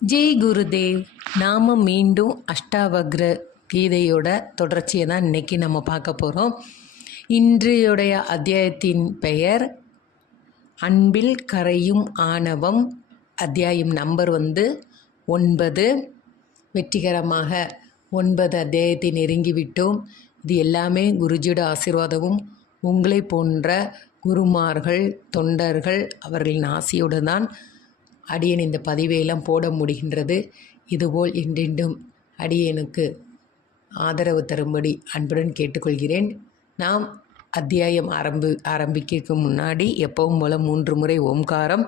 ஜெய் குருதேவ். நாம் மீண்டும் அஷ்டாவக்ர கீதையோட தொடர்ச்சியை தான் இன்றைக்கி நம்ம பார்க்க போகிறோம். இன்றையுடைய அத்தியாயத்தின் பெயர் அன்பில் கரையும் ஆணவம். அத்தியாயம் நம்பர் 9. வெற்றிகரமாக 9 அத்தியாயத்தை நெருங்கிவிட்டோம். இது எல்லாமே குருஜியோட ஆசீர்வாதமும் உங்களை போன்ற குருமார்கள் தொண்டர்கள் அவர்களின் ஆசையோடு தான் அடியேன் இந்த பதிவையெல்லாம் போட முடிகின்றது. இதுபோல் என்றென்றும் அடியேனுக்கு ஆதரவு தரும்படி அன்புடன் கேட்டுக்கொள்கிறேன். நாம் அத்தியாயம் ஆரம்பிக்க முன்னாடி எப்பவும் போல 3 முறை ஓம்காரம்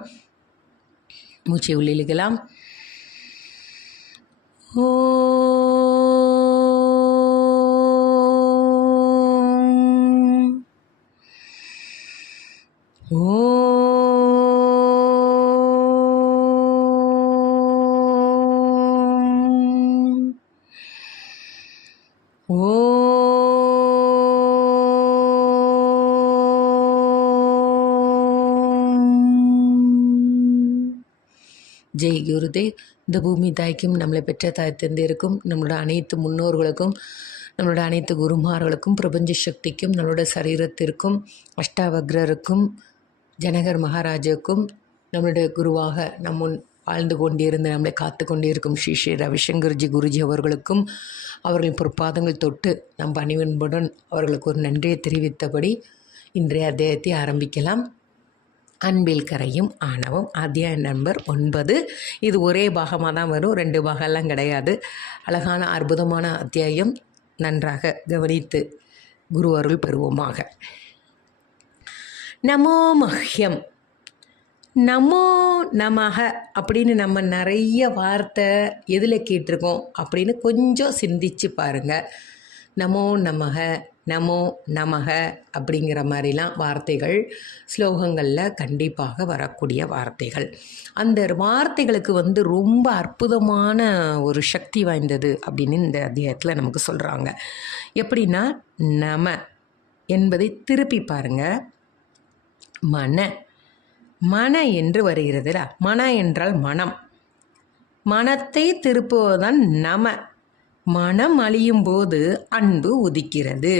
மூச்சை உள்ளிழுக்கலாம். ஜெய் குருதேவ். இந்த பூமி தாய்க்கும் நம்மளை பெற்ற தாய் தந்தையருக்கும் நம்மளோட அனைத்து முன்னோர்களுக்கும் நம்மளோட அனைத்து குருமார்களுக்கும் பிரபஞ்ச சக்திக்கும் நம்மளோட சரீரத்திற்கும் அஷ்டாவக்ரருக்கும் ஜனகர் மகாராஜாவுக்கும் நம்மளுடைய குருவாக முன் வாழ்ந்து கொண்டிருந்து நம்மளை காத்து கொண்டிருக்கும் ஸ்ரீ ஸ்ரீ ரவிசங்கர்ஜி குருஜி அவர்களுக்கும் அவர்களின் பொற்பாதங்கள் தொட்டு நம் பணிவன்புடன் அவர்களுக்கு ஒரு நன்றியை தெரிவித்தபடி இன்றைய அத்தியாயத்தை ஆரம்பிக்கலாம். அன்பில் கரையும் ஆணவம் அத்தியாயம் நம்பர் 9. இது ஒரே பாகமாக தான் வரும், 2 பாகம்லாம் கிடையாது. அழகான அற்புதமான அத்தியாயம். நன்றாக கவனித்து குரு அருள் பெறுவோமாக. நமோ மஹ்யம். நமோ நமக அப்படின்னு நம்ம நிறைய வார்த்தை எதில் கேட்டிருக்கோம் அப்படின்னு கொஞ்சம் சிந்திச்சு பாருங்கள். நமோ நமக, நமோ நமக அப்படிங்கிற மாதிரிலாம் வார்த்தைகள் ஸ்லோகங்களில் கண்டிப்பாக வரக்கூடிய வார்த்தைகள். அந்த வார்த்தைகளுக்கு ரொம்ப அற்புதமான ஒரு சக்தி வாய்ந்தது அப்படின்னு இந்த அத்தியாயத்தில் நமக்கு சொல்கிறாங்க. எப்படின்னா, நம என்பதை திருப்பி பாருங்கள். மன என்று வருகிறதுல, மன என்றால் மனம். மனத்தை திருப்புவதுதான் நம. மனம் அழியும் போது அன்பு உதிக்கிறது.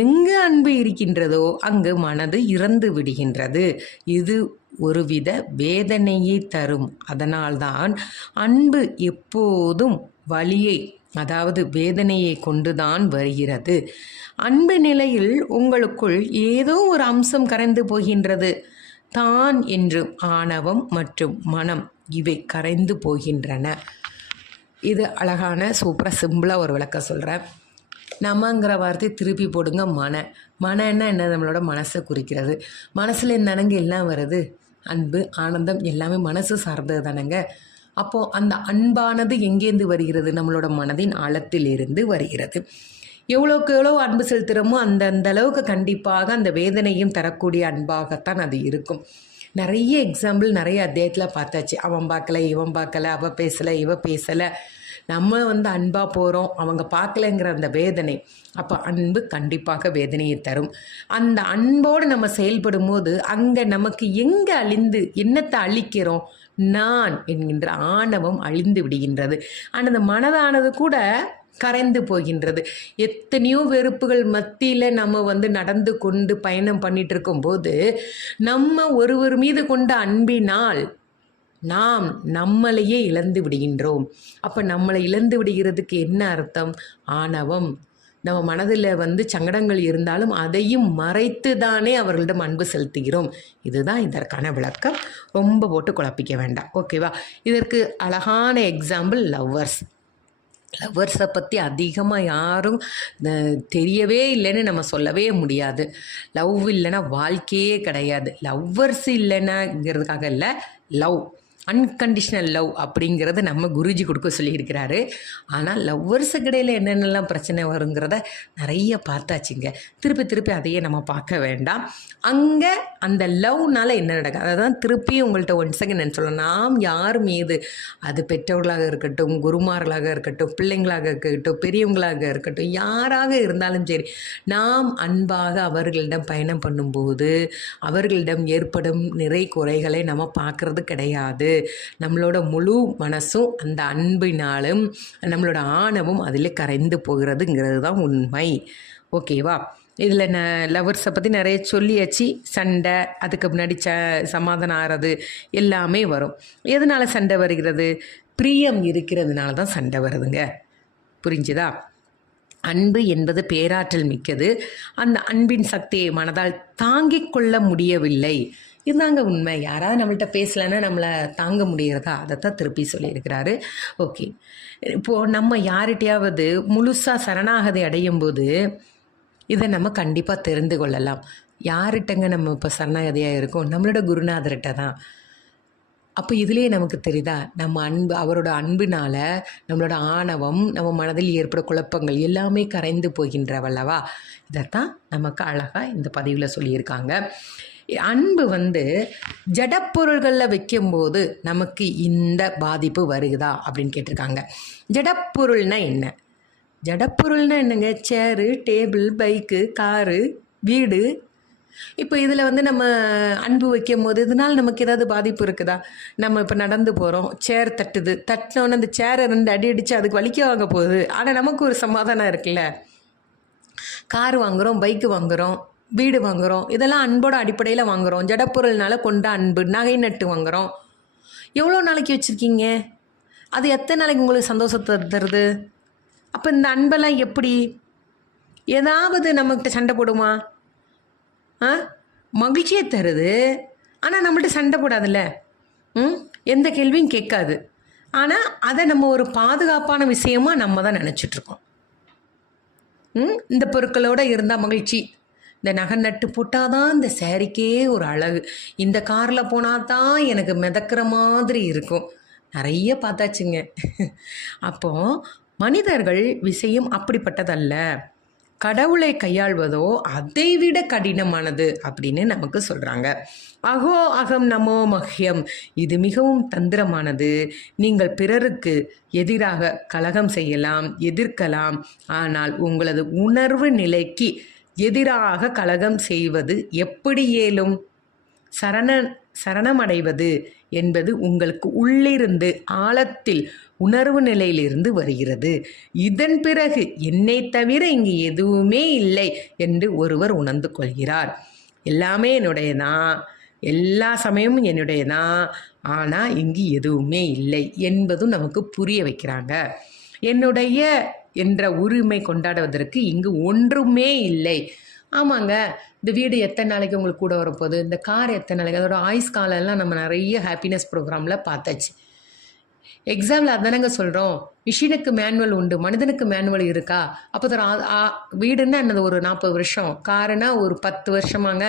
எங்கு அன்பு இருக்கின்றதோ அங்கு மனது இறந்து விடுகின்றது. இது ஒருவித வேதனையை தரும். அதனால்தான் அன்பு எப்போதும் வலியை, அதாவது வேதனையை கொண்டுதான் வருகிறது. அன்பு நிலையில் உங்களுக்குள் ஏதோ ஒரு அம்சம் கரைந்து போகின்றது. தான் என்றும் ஆணவம் மற்றும் மனம் இவை கரைந்து போகின்றன. இது அழகான சூப்பராக சிம்பிளாக ஒரு விளக்கம் சொல்கிறேன். நமங்கிற வார்த்தை திருப்பி போடுங்க. மனன்னா என்ன? நம்மளோட மனசை குறிக்கிறது. மனசில் என்னங்க எல்லாம் வருது? அன்பு, ஆனந்தம் எல்லாமே மனசு சார்ந்தது தானங்க. அப்போது அந்த அன்பானது எங்கேருந்து வருகிறது? நம்மளோட மனதின் ஆழத்திலிருந்து வருகிறது. எவ்வளோக்கு எவ்வளோ அன்பு செலுத்துகிறோமோ அந்த அளவுக்கு கண்டிப்பாக அந்த வேதனையும் தரக்கூடிய அன்பாகத்தான் அது இருக்கும். நிறைய எக்ஸாம்பிள் நிறைய அத்தியாயத்தில் பார்த்தாச்சு. அவன் பார்க்கல, இவன் பார்க்கல, அவள் பேசலை, இவ பேசலை. நம்ம அன்பாக போகிறோம், அவங்க பார்க்கலைங்கிற அந்த வேதனை. அப்போ அன்பு கண்டிப்பாக வேதனையை தரும். அந்த அன்போடு நம்ம செயல்படும் போது அங்கே நமக்கு எங்கே என்னத்தை அழிக்கிறோம்? நான் என்கின்ற ஆணவம் அழிந்து விடுகின்றது. ஆனால் அந்த மனதானது கூட கரைந்து போகின்றது. எத்தனையோ வெறுப்புகள் மத்தியில் நம்ம நடந்து கொண்டு பயணம் பண்ணிட்டு இருக்கும்போது நம்ம ஒருவர் மீது கொண்ட அன்பினால் நாம் நம்மளையே இழந்து விடுகின்றோம். அப்போ நம்மளை இழந்து விடுகிறதுக்கு என்ன அர்த்தம்? ஆணவம். நம்ம மனதில் சங்கடங்கள் இருந்தாலும் அதையும் மறைத்து தானே அவர்களிடம் அன்பு செலுத்துகிறோம். இதுதான் இதற்கான விளக்கம். ரொம்ப போட்டு குழப்பிக்க வேண்டாம், ஓகேவா? இதற்கு அழகான எக்ஸாம்பிள் லவ்வர்ஸை பற்றி அதிகமாக யாரும் தெரியவே இல்லைன்னு நம்ம சொல்லவே முடியாது. லவ் இல்லைன்னா வாழ்க்கையே கிடையாது. லவ்வர்ஸ் இல்லைன்னாங்கிறதுக்காக இல்லை, லவ், அன்கண்டிஷ்னல் லவ் அப்படிங்கிறது நம்ம குருஜி கொடுக்க சொல்லியிருக்கிறாரு. ஆனால் லவ்வர்ஸுக்கு இடையில் என்னென்னலாம் பிரச்சனை வருங்கிறத நிறைய பார்த்தாச்சுங்க. திருப்பி அதையே நம்ம பார்க்க வேண்டாம். அங்கே அந்த லவ்னால் என்ன நடக்கும் அதை தான் திருப்பியும் உங்கள்கிட்ட 1 செகண்ட் நான் சொல்லலாம். நாம் யார் மீது, அது பெற்றவர்களாக இருக்கட்டும், குருமார்களாக இருக்கட்டும், பிள்ளைங்களாக இருக்கட்டும், பெரியவங்களாக இருக்கட்டும், யாராக இருந்தாலும் சரி, நாம் அன்பாக அவர்களிடம் பயணம் பண்ணும்போது அவர்களிடம் ஏற்படும் நிறை குறைகளை நம்ம பார்க்குறது கிடையாது. நம்மளோட முழு மனசும் அந்த அன்பினாலும் நம்மளோட ஆணவம் அதில் கரைந்து போகிறதுங்கிறது தான் உண்மை. ஓகேவா? இதில் லவர்ஸை பற்றி நிறைய சொல்லியாச்சு. சண்டை, அதுக்கு முன்னாடி சமாதானம் ஆகிறது எல்லாமே வரும். எதனால் சண்டை வருகிறது? பிரியம் இருக்கிறதுனால தான் சண்டை வருதுங்க. புரிஞ்சுதா? அன்பு என்பது பேராற்றல் மிக்கது. அந்த அன்பின் சக்தியை மனதால் தாங்கிக் கொள்ள முடியவில்லை. இதுதாங்க உண்மை. யாராவது நம்மள்கிட்ட பேசலைன்னா நம்மளை தாங்க முடிகிறதா? அதைத்தான் திருப்பி சொல்லியிருக்கிறாரு. ஓகே, இப்போது நம்ம யார்கிட்டையாவது முழுசாக சரணாகதி அடையும் போது இதை நம்ம கண்டிப்பாக தெரிந்து கொள்ளலாம். யார்கிட்டங்க நம்ம இப்போ சரணாகதியாக இருக்கோம்? நம்மளோட குருநாதர்கிட்ட தான். அப்போ இதுலேயே நமக்கு தெரியுதா, நம்ம அன்பு, அவரோட அன்பினால் நம்மளோட ஆணவம், நம்ம மனதில் ஏற்பட குழப்பங்கள் எல்லாமே கரைந்து போகின்றவல்லவா? இதைத்தான் நமக்கு அழகாக இந்த பதிவில் சொல்லியிருக்காங்க. அன்பு ஜடப்பொருள்களில் வைக்கும்போது நமக்கு இந்த பாதிப்பு வருகுதா அப்படின்னு கேட்டிருக்காங்க. ஜடப்பொருள்னா என்ன? ஜடப்பொருள்னா என்னங்க? சேரு, டேபிள், பைக்கு, காரு, வீடு. இப்போ இதில் நம்ம அன்பு வைக்கும் போது இதனால் நமக்கு ஏதாவது பாதிப்பு இருக்குதா? நம்ம இப்போ நடந்து போகிறோம், சேர் தட்டுது, தட்டினோன்னு அந்த சேரை 2 அடி அடித்து அதுக்கு வலிக்க வாங்க போகுது. ஆனால் நமக்கு ஒரு சமாதானம் இருக்குல்ல. கார் வாங்குகிறோம், பைக்கு வாங்குகிறோம், வீடு வாங்குகிறோம், இதெல்லாம் அன்போட அடிப்படையில் வாங்குகிறோம். ஜடப்பொருள்னால கொண்ட அன்பு. நகை நட்டு வாங்குகிறோம். எவ்வளோ நாளைக்கு வச்சுருக்கீங்க? அது எத்தனை நாளைக்கு உங்களுக்கு சந்தோஷத்தை தருது? அப்போ இந்த அன்பெல்லாம் எப்படி? ஏதாவது நம்மக்கிட்ட சண்டை போடுமா? மகிழ்ச்சியை தருது, ஆனால் நம்மள்ட்ட சண்டை போடாதுல்ல. எந்த கேள்வியும் கேட்காது. ஆனால் அதை நம்ம ஒரு பாதுகாப்பான விஷயமா நம்ம தான் நினச்சிட்ருக்கோம். இந்த பொருட்களோடு இருந்தால் மகிழ்ச்சி. இந்த நகை நட்டு போட்டால் தான் இந்த சேரீக்கே ஒரு அழகு. இந்த காரில் போனால் தான் எனக்கு மிதக்கிற மாதிரி இருக்கும். நிறைய பார்த்தாச்சுங்க. அப்போது மனிதர்கள் விஷயம் அப்படிப்பட்டதல்ல. கடவுளை கையாள்வதோ அதைவிட கடினமானது அப்படின்னு நமக்கு சொல்கிறாங்க. அகோ அகம் நமோ மஹ்யம், இது மிகவும் தந்திரமானது. நீங்கள் பிறருக்கு எதிராக கலகம் செய்யலாம், எதிர்க்கலாம். ஆனால் உங்களது உணர்வு நிலைக்கு எதிராக கலகம் செய்வது எப்படி இயலும்? சரணமடைவது என்பது உங்களுக்கு உள்ளிருந்து ஆழத்தில் உணர்வு நிலையிலிருந்து வருகிறது. இதன் பிறகு என்னை தவிர இங்கு எதுவுமே இல்லை என்று ஒருவர் உணர்ந்து கொள்கிறார். எல்லாமே என்னுடையதான், எல்லா சமயமும் என்னுடையதான், ஆனால் இங்கு எதுவுமே இல்லை என்பதும் நமக்கு புரிய வைக்கிறாங்க. என்னுடைய என்ற உரிமை கொண்டாடுவதற்கு இங்கு ஒன்றுமே இல்லை. ஆமாங்க, இந்த வீடு எத்தனை நாளைக்கு உங்களுக்கு கூட வரப்போகுது? இந்த கார் எத்தனை நாளைக்கு? அதோட ஆயுஸ் காலம்லாம் நம்ம நிறைய ஹாப்பினஸ் ப்ரோக்ராமில் பார்த்தாச்சு. எக்ஸாம்பிள் அதானங்க சொல்கிறோம். மிஷினுக்கு மேனுவல் உண்டு, மனிதனுக்கு மேனுவல் இருக்கா? அப்போ வீடுன்னா என்னது? ஒரு 40 வருஷம். காருன்னா ஒரு 10 வருஷமாங்க.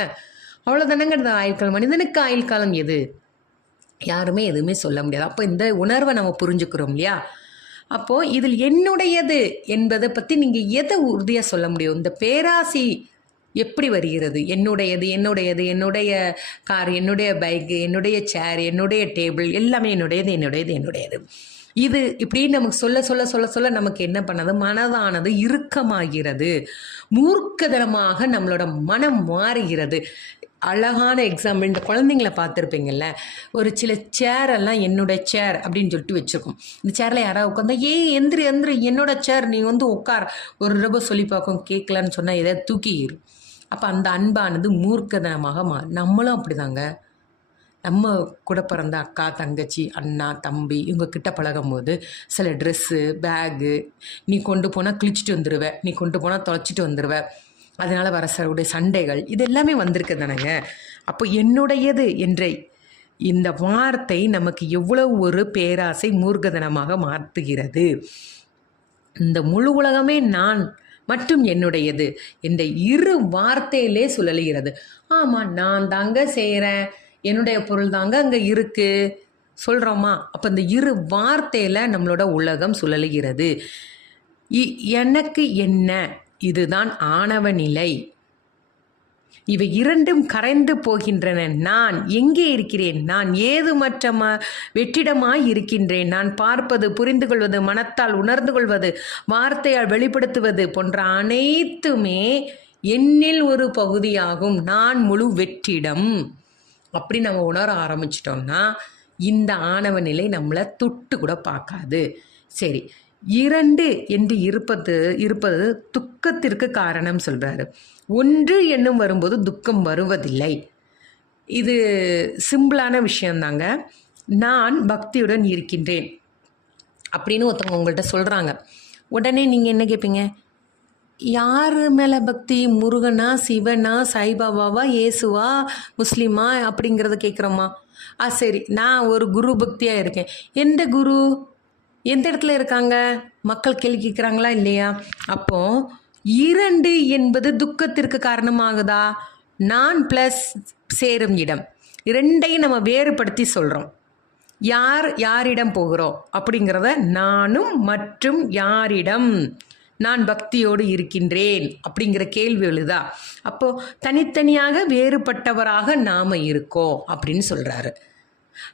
அவ்வளோதானங்க இந்த ஆயுள் காலம். மனிதனுக்கு ஆயுள் காலம் எது? யாருமே எதுவுமே சொல்ல முடியாது. அப்போ இந்த உணர்வை நம்ம புரிஞ்சுக்கிறோம் இல்லையா? அப்போது இதில் என்னுடையது என்பதை பற்றி நீங்கள் எதை உறுதியாக சொல்ல முடியும்? இந்த பேராசி எப்படி வருகிறது? என்னுடையது, என்னுடையது, என்னுடைய கார், என்னுடைய பைக்கு, என்னுடைய சேர், என்னுடைய டேபிள், எல்லாமே என்னுடையது, என்னுடையது, என்னுடையது. இது இப்படின்னு நமக்கு சொல்ல சொல்ல சொல்ல சொல்ல நமக்கு என்ன பண்ணது? மனதானது இறுக்கமாகிறது. மூர்க்கதனமாக நம்மளோட மனம் மாறுகிறது. அழகான எக்ஸாம்பிள், இந்த குழந்தைங்கள பார்த்துருப்பீங்கள்ல, ஒரு சில சேரெல்லாம் என்னோட சேர் அப்படின்னு சொல்லிட்டு வச்சுருக்கோம். இந்த சேரில் யாராவது உட்காந்தா, எந்திரி எந்திரி, என்னோட சேர், நீ உட்கார். ஒரு ரூபா சொல்லி பார்க்கும், கேட்கலான்னு சொன்னால் எதாவது தூக்கிடும். அப்போ அந்த அன்பானது மூர்க்கதனமாக நம்மளும் அப்படிதாங்க. நம்ம கூட பிறந்த அக்கா, தங்கச்சி, அண்ணா, தம்பி இவங்கக்கிட்ட பழகும் போது சில ட்ரெஸ்ஸு, பேகு, நீ கொண்டு போனால் கிழிச்சிட்டு வந்துடுவேன், நீ கொண்டு போனால் தொலைச்சிட்டு வந்துடுவேன், அதனால் வர சருடைய சண்டைகள் இது எல்லாமே வந்திருக்கு தானேங்க. அப்போ என்னுடையது என்ற இந்த வார்த்தை நமக்கு எவ்வளவு ஒரு பேராசை மூர்க்கதனமாக மாற்றுகிறது. இந்த முழு உலகமே நான் மற்றும் என்னுடையது என்ற இரு வார்த்தையிலே சுழலுகிறது. ஆமாம், நான் தாங்க செய்கிறேன், என்னுடைய பொருள் தாங்க அங்கே இருக்குது சொல்கிறோமா? அப்போ இந்த இரு வார்த்தையில் நம்மளோட உலகம் சுழலுகிறது. எனக்கு என்ன, இதுதான் ஆணவ நிலை. இவை இரண்டும் கரைந்து போகின்றன. நான் எங்கே இருக்கிறேன்? நான் ஏதுமற்ற வெற்றிடமாய் இருக்கின்றேன். நான் பார்ப்பது, புரிந்து கொள்வது, மனத்தால் உணர்ந்து கொள்வது, வார்த்தையால் வெளிப்படுத்துவது போன்ற அனைத்துமே என்னில் ஒரு பகுதியாகும். நான் முழு வெற்றிடம். அப்படி நம்ம உணர ஆரம்பிச்சிட்டோம்னா இந்த ஆணவ நிலை நம்மளை தொட்டு கூட பார்க்காது. சரி, 2 என்று இருப்பது துக்கத்திற்கு காரணம் சொல்றாரு. 1 என்னும் வரும்போது துக்கம் வருவதில்லை. இது சிம்பிளான விஷயந்தாங்க. நான் பக்தியுடன் இருக்கின்றேன் அப்படின்னு ஒருத்தவங்க உங்கள்கிட்ட சொல்கிறாங்க. உடனே நீங்கள் என்ன கேட்பீங்க? யார் மேலே பக்தி? முருகனா, சிவனா, சாய்பாபாவா, இயேசுவா, முஸ்லீமா அப்படிங்கிறத கேட்குறோமா? சரி, நான் ஒரு குரு பக்தியாக இருக்கேன். எந்த குரு, எந்த இடத்துல இருக்காங்க? மக்கள் கேள்வி கேட்குறாங்களா இல்லையா? அப்போ 2 என்பது துக்கத்திற்கு காரணமாகுதா? நான் ப்ளஸ் சேரும் இடம், 2ஐயும் நம்ம வேறுபடுத்தி சொல்கிறோம். யாரிடம் போகிறோம் அப்படிங்கிறத நானும் மற்றும் யாரிடம் நான் பக்தியோடு இருக்கின்றேன் அப்படிங்கிற கேள்வி எழுதா. அப்போது தனித்தனியாக வேறுபட்டவராக நாம் இருக்கோம் அப்படின்னு சொல்கிறாரு.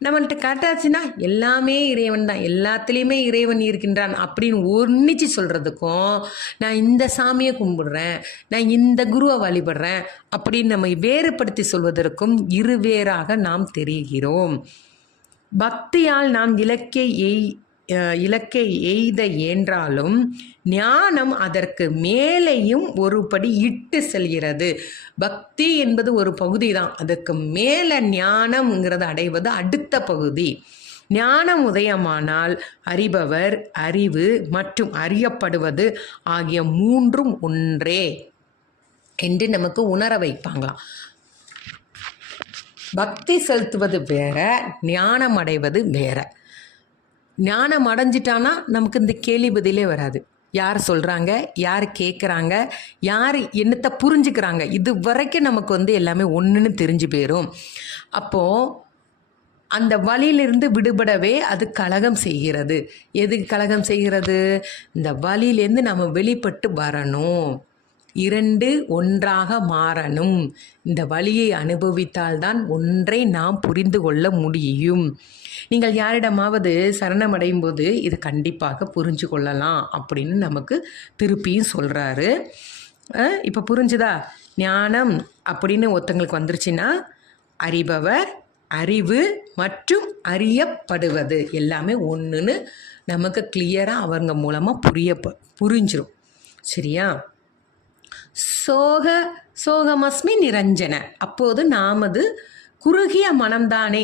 நம்மள்கிட்ட கரெக்டாச்சுன்னா எல்லாமே இறைவன் தான், எல்லாத்துலேயுமே இறைவன் இருக்கின்றான் அப்படின்னு ஒன்றிச்சு சொல்கிறதுக்கும், நான் இந்த சாமியை கும்பிடுறேன், நான் இந்த குருவை வழிபடுறேன் அப்படின்னு நம்ம வேறுபடுத்தி சொல்வதற்கும் இருவேறாக நாம் தெரிகிறோம். பக்தியால் நாம் இலக்கை எய்த என்றாலும் ஞானம் அதற்கு மேலேயும் ஒரு படி இட்டு செல்கிறது. பக்தி என்பது ஒரு பகுதி தான், அதற்கு மேலே ஞானம்ங்கிறத அடைவது அடுத்த பகுதி. ஞானம் உதயமானால் அறிபவர், அறிவு மற்றும் அறியப்படுவது ஆகிய 3ம் ஒன்றே என்று நமக்கு உணர வைப்பாங்களாம். பக்தி செலுத்துவது வேற, ஞானம் அடைவது வேற. ஞானம் அடைஞ்சிட்டானா நமக்கு இந்த கேள்வி பதிலே வராது. யார் சொல்கிறாங்க, யார் கேட்குறாங்க, யார் என்னத்தை புரிஞ்சுக்கிறாங்க, இது வரைக்கும் நமக்கு எல்லாமே ஒன்றுன்னு தெரிஞ்சு போயிடும். அப்போது அந்த வழியிலிருந்து விடுபடவே அது கலகம் செய்கிறது. எது கலகம் செய்கிறது? இந்த வழியிலேருந்து நம்ம வெளிப்பட்டு வரணும், 2 ஒன்றாக மாறணும். இந்த வழியை அனுபவித்தால்தான் ஒன்றை நாம் புரிந்து கொள்ள முடியும். நீங்கள் யாரிடமாவது சரணமடையும் போது இது கண்டிப்பாக புரிஞ்சு கொள்ளலாம் அப்படின்னு நமக்கு திருப்பியும் சொல்கிறாரு. இப்போ புரிஞ்சுதா? ஞானம் அப்படின்னு ஒருத்தங்களுக்கு வந்துருச்சுன்னா அறிபவர், அறிவு மற்றும் அறியப்படுவது எல்லாமே ஒன்றுன்னு நமக்கு கிளியராக அவங்க மூலமாக புரிஞ்சிடும். சரியா? சோகமஸ்மி நிரஞ்சன. அப்போது நாமது குறுகிய மனம்தானே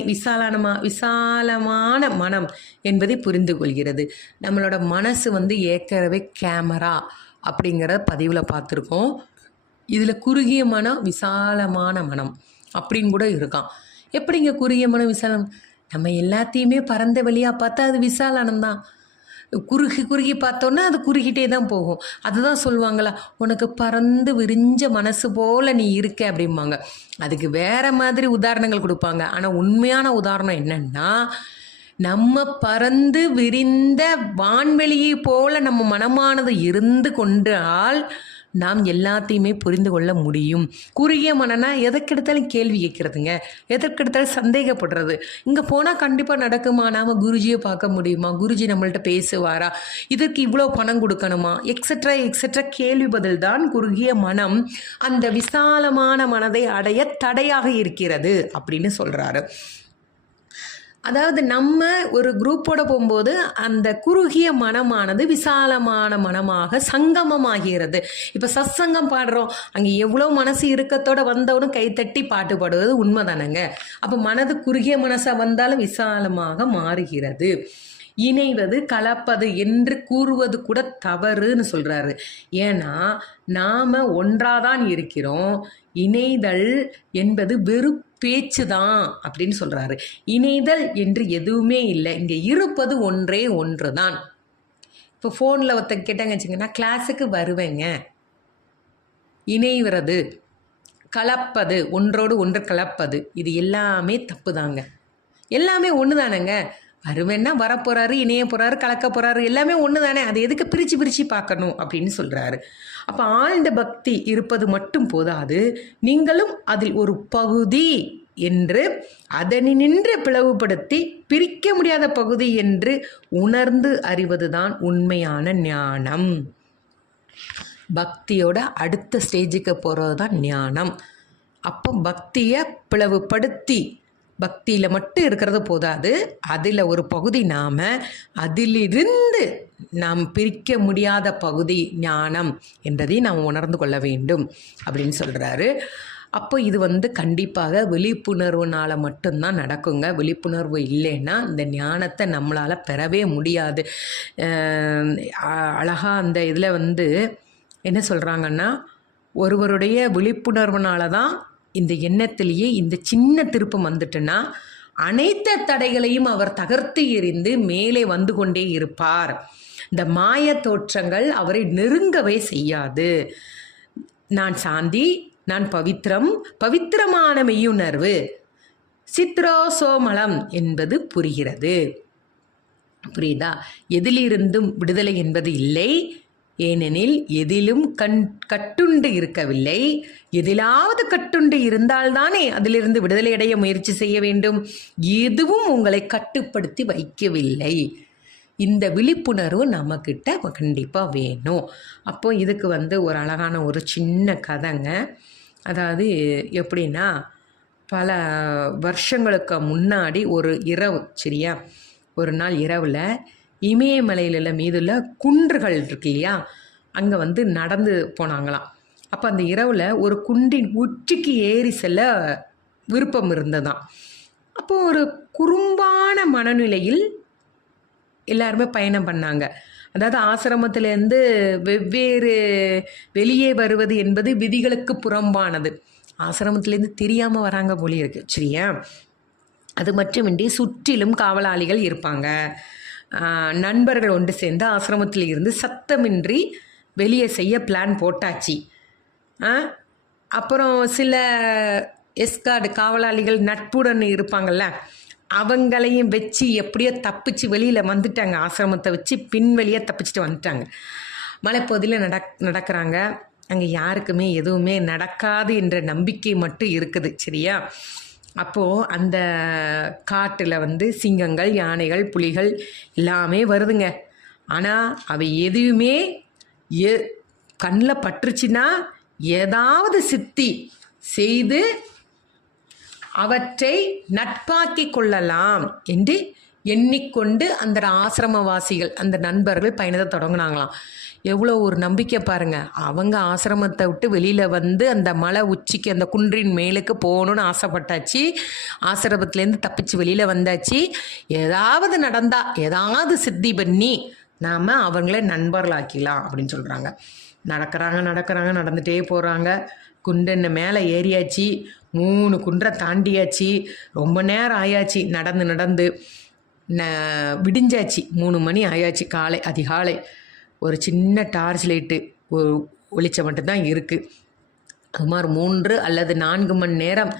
விசாலமான மனம் என்பதை புரிந்து கொள்கிறது. நம்மளோட மனசு ஏற்கனவே கேமரா அப்படிங்கிற பதிவில் பார்த்துருக்கோம். இதில் குறுகிய மனம், விசாலமான மனம் அப்படின்னு கூட இருக்கான். எப்படிங்க குறுகிய மனம் விசாலம்? நம்ம எல்லாத்தையுமே பரந்த வழியாக பார்த்தா அது விசாலானந்தான். குறுகி பார்த்தோன்னா அது குறுகிட்டே தான் போகும். அதுதான் சொல்லுவாங்களா, உனக்கு பறந்து விரிஞ்ச மனசு போல் நீ இருக்க அப்படிம்பாங்க. அதுக்கு வேறு மாதிரி உதாரணங்கள் கொடுப்பாங்க. ஆனால் உண்மையான உதாரணம் என்னன்னா, நம்ம பறந்து விரிந்த வான்வெளியை போல நம்ம மனமானது இருந்து கொண்டால் நாம் எல்லாத்தையுமே புரிந்து கொள்ள முடியும். குறுகிய மனனா எதற்கெடுத்தாலும் கேள்வி கேட்குறதுங்க, எதற்கெடுத்தாலும் சந்தேகப்படுறது. இங்கே போனால் கண்டிப்பாக நடக்குமா, நாம் குருஜியை பார்க்க முடியுமா, குருஜி நம்மள்ட்ட பேசுவாரா, இதற்கு இவ்வளோ பணம் கொடுக்கணுமா, எக்ஸெட்ரா கேள்வி பதில் தான் குறுகிய மனம் அந்த விசாலமான மனதை அடைய தடையாக இருக்கிறது அப்படின்னு சொல்கிறாரு. அதாவது நம்ம ஒரு குரூப்போட போகும்போது அந்த குறுகிய மனமானது விசாலமான மனமாக சங்கமமாகிறது. இப்போ சத்சங்கம் பாடுறோம், அங்கே எவ்வளோ மனசு இறுக்கத்தோடு வந்தவனும் கைத்தட்டி பாட்டு பாடுவது உண்மைதானங்க. அப்போ மனது குறுகிய மனசாக வந்தாலும் விசாலமாக மாறுகிறது. இணைவது கலப்பது என்று கூறுவது கூட தவறுன்னு சொல்கிறாரு. ஏன்னா நாம் ஒன்றாதான் இருக்கிறோம். இணைதல் என்பது வெறும் பேச்சு தான் அப்படின்னு சொல்கிறாரு. இணைதல் என்று எதுவுமே இல்லை, இங்கே இருப்பது ஒன்றே ஒன்று தான். இப்போ ஃபோனில் ஒருத்தங்க கேட்டாங்க வச்சுங்க, நான் கிளாஸுக்கு வருவேங்க. இணைவது, கலப்பது, ஒன்றோடு ஒன்று கலப்பது, இது எல்லாமே தப்பு தாங்க. எல்லாமே ஒன்று தானேங்க. வருவேன்னா வரப்போகிறாரு, இணைய போகிறாரு, கலக்க போகிறாரு, எல்லாமே ஒன்று தானே. அதை எதுக்கு பிரித்து பார்க்கணும் அப்படின்னு சொல்கிறாரு. அப்போ ஆழ்ந்த பக்தி இருப்பது மட்டும் போதாது, நீங்களும் அதில் ஒரு பகுதி என்று அதனின்று பிளவுபடுத்தி பிரிக்க முடியாத பகுதி என்று உணர்ந்து அறிவதுதான் உண்மையான ஞானம். பக்தியோட அடுத்த ஸ்டேஜுக்கு போகிறது தான் ஞானம். அப்போ பக்தியை பிளவுபடுத்தி பக்தியில் மட்டும் இருக்கிறது போதாது, அதில் ஒரு பகுதி நாம், அதிலிருந்து நாம் பிரிக்க முடியாத பகுதி ஞானம் என்பதை நாம் உணர்ந்து கொள்ள வேண்டும் அப்படின்னு சொல்கிறாரு. அப்போ இது கண்டிப்பாக விழிப்புணர்வுனால் மட்டும்தான் நடக்குங்க. விழிப்புணர்வு இல்லைன்னா இந்த ஞானத்தை நம்மளால் பெறவே முடியாது. அழகாக அந்த இதில் என்ன சொல்கிறாங்கன்னா, ஒருவருடைய விழிப்புணர்வுனால தான் இந்த எண்ணத்திலேயே இந்த சின்ன திருப்பம் வந்துட்டுன்னா அனைத்து தடைகளையும் அவர் தகர்த்து எறிந்து மேலே வந்து கொண்டே இருப்பார். இந்த மாய தோற்றங்கள் அவரை நெருங்கவே செய்யாது. நான் சாந்தி, நான் பவித்திரம், பவித்திரமான மெய்யுணர்வு, சித்ரோசோமலம் என்பது புரிகிறது. புரியுதா? எதிலிருந்தும் விடுதலை என்பது இல்லை. ஏனெனில் எதிலும் கட்டுண்டு இருக்கவில்லை. எதிலாவது கட்டுண்டு இருந்தால்தானே அதிலிருந்து விடுதலை அடைய முயற்சி செய்ய வேண்டும். எதுவும் உங்களை கட்டுப்படுத்தி வைக்கவில்லை. இந்த விழிப்புணர்வு நம்மக்கிட்ட கண்டிப்பாக வேணும். அப்போ இதுக்கு ஒரு அழகான ஒரு சின்ன கதைங்க. அதாவது எப்படின்னா, பல வருஷங்களுக்கு முன்னாடி ஒரு இரவு, சரியா, ஒரு நாள் இரவில் இமயமலையில் மீதுள்ள குன்றுகள் இருக்கு இல்லையா, அங்கே நடந்து போனாங்களாம். அப்போ அந்த இரவில் ஒரு குன்றின் உச்சிக்கு ஏறி செல்ல விருப்பம் இருந்ததாம். அப்போது ஒரு குறும்பான மனநிலையில் எல்லாருமே பயணம் பண்ணாங்க. அதாவது ஆசிரமத்திலேருந்து வெவ்வேறு வெளியே வருவது என்பது விதிகளுக்கு புறம்பானது. ஆசிரமத்திலேருந்து தெரியாமல் வராங்க போலி இருக்கு, சரியா. அது மட்டுமின்றி சுற்றிலும் காவலாளிகள் இருப்பாங்க. நண்பர்கள் ஒன்று சேர்ந்து ஆசிரமத்தில் இருந்து சத்தமின்றி வெளியே செய்ய பிளான் போட்டாச்சு. அப்புறம் சில எஸ்கார்டு காவலாளிகள் நட்புடன் இருப்பாங்கள்ல, அவங்களையும் வச்சு எப்படியோ தப்பிச்சு வெளியில் வந்துட்டாங்க. ஆசிரமத்தை வச்சு பின்வெளியாக தப்பிச்சுட்டு வந்துட்டாங்க. மலைப்பகுதியில் நடக்கிறாங்க. அங்கே யாருக்குமே எதுவுமே நடக்காது என்ற நம்பிக்கை மட்டும் இருக்குது, சரியா. அப்போது அந்த காட்டில் சிங்கங்கள், யானைகள், புலிகள் எல்லாமே வருதுங்க. ஆனால் அவை எதுவுமே கண்ணில் பட்டுருச்சுன்னா ஏதாவது சித்தி செய்து அவற்றை நட்பாக்கி கொள்ளலாம் என்று எண்ணிக்கொண்டு அந்த ஆசிரமவாசிகள், அந்த நண்பர்கள் பயணத்தை தொடங்கினாங்களாம். எவ்வளோ ஒரு நம்பிக்கை பாருங்கள். அவங்க ஆசிரமத்தை விட்டு வெளியில் அந்த மலை உச்சிக்கு, அந்த குன்றின் மேலுக்கு போகணுன்னு ஆசைப்பட்டாச்சு. ஆசிரமத்துலேருந்து தப்பிச்சு வெளியில் வந்தாச்சு. ஏதாவது நடந்தால் ஏதாவது சித்தி பண்ணி நாம் அவங்கள நண்பர்களாக்கிலாம் அப்படின்னு சொல்கிறாங்க. நடந்துகிட்டே போகிறாங்க. குண்டென்ன மேலே ஏறியாச்சு. 3 குன்றை தாண்டியாச்சு. ரொம்ப நேரம் ஆயாச்சு. நடந்து விடிஞ்சாச்சு. 3 மணி ஆயாச்சு. அதிகாலை. ஒரு சின்ன டார்ச் லைட்டு ஒரு ஒளிச்சம் மட்டும்தான் இருக்குது. சுமார் 3 அல்லது 4 மணி நேரம்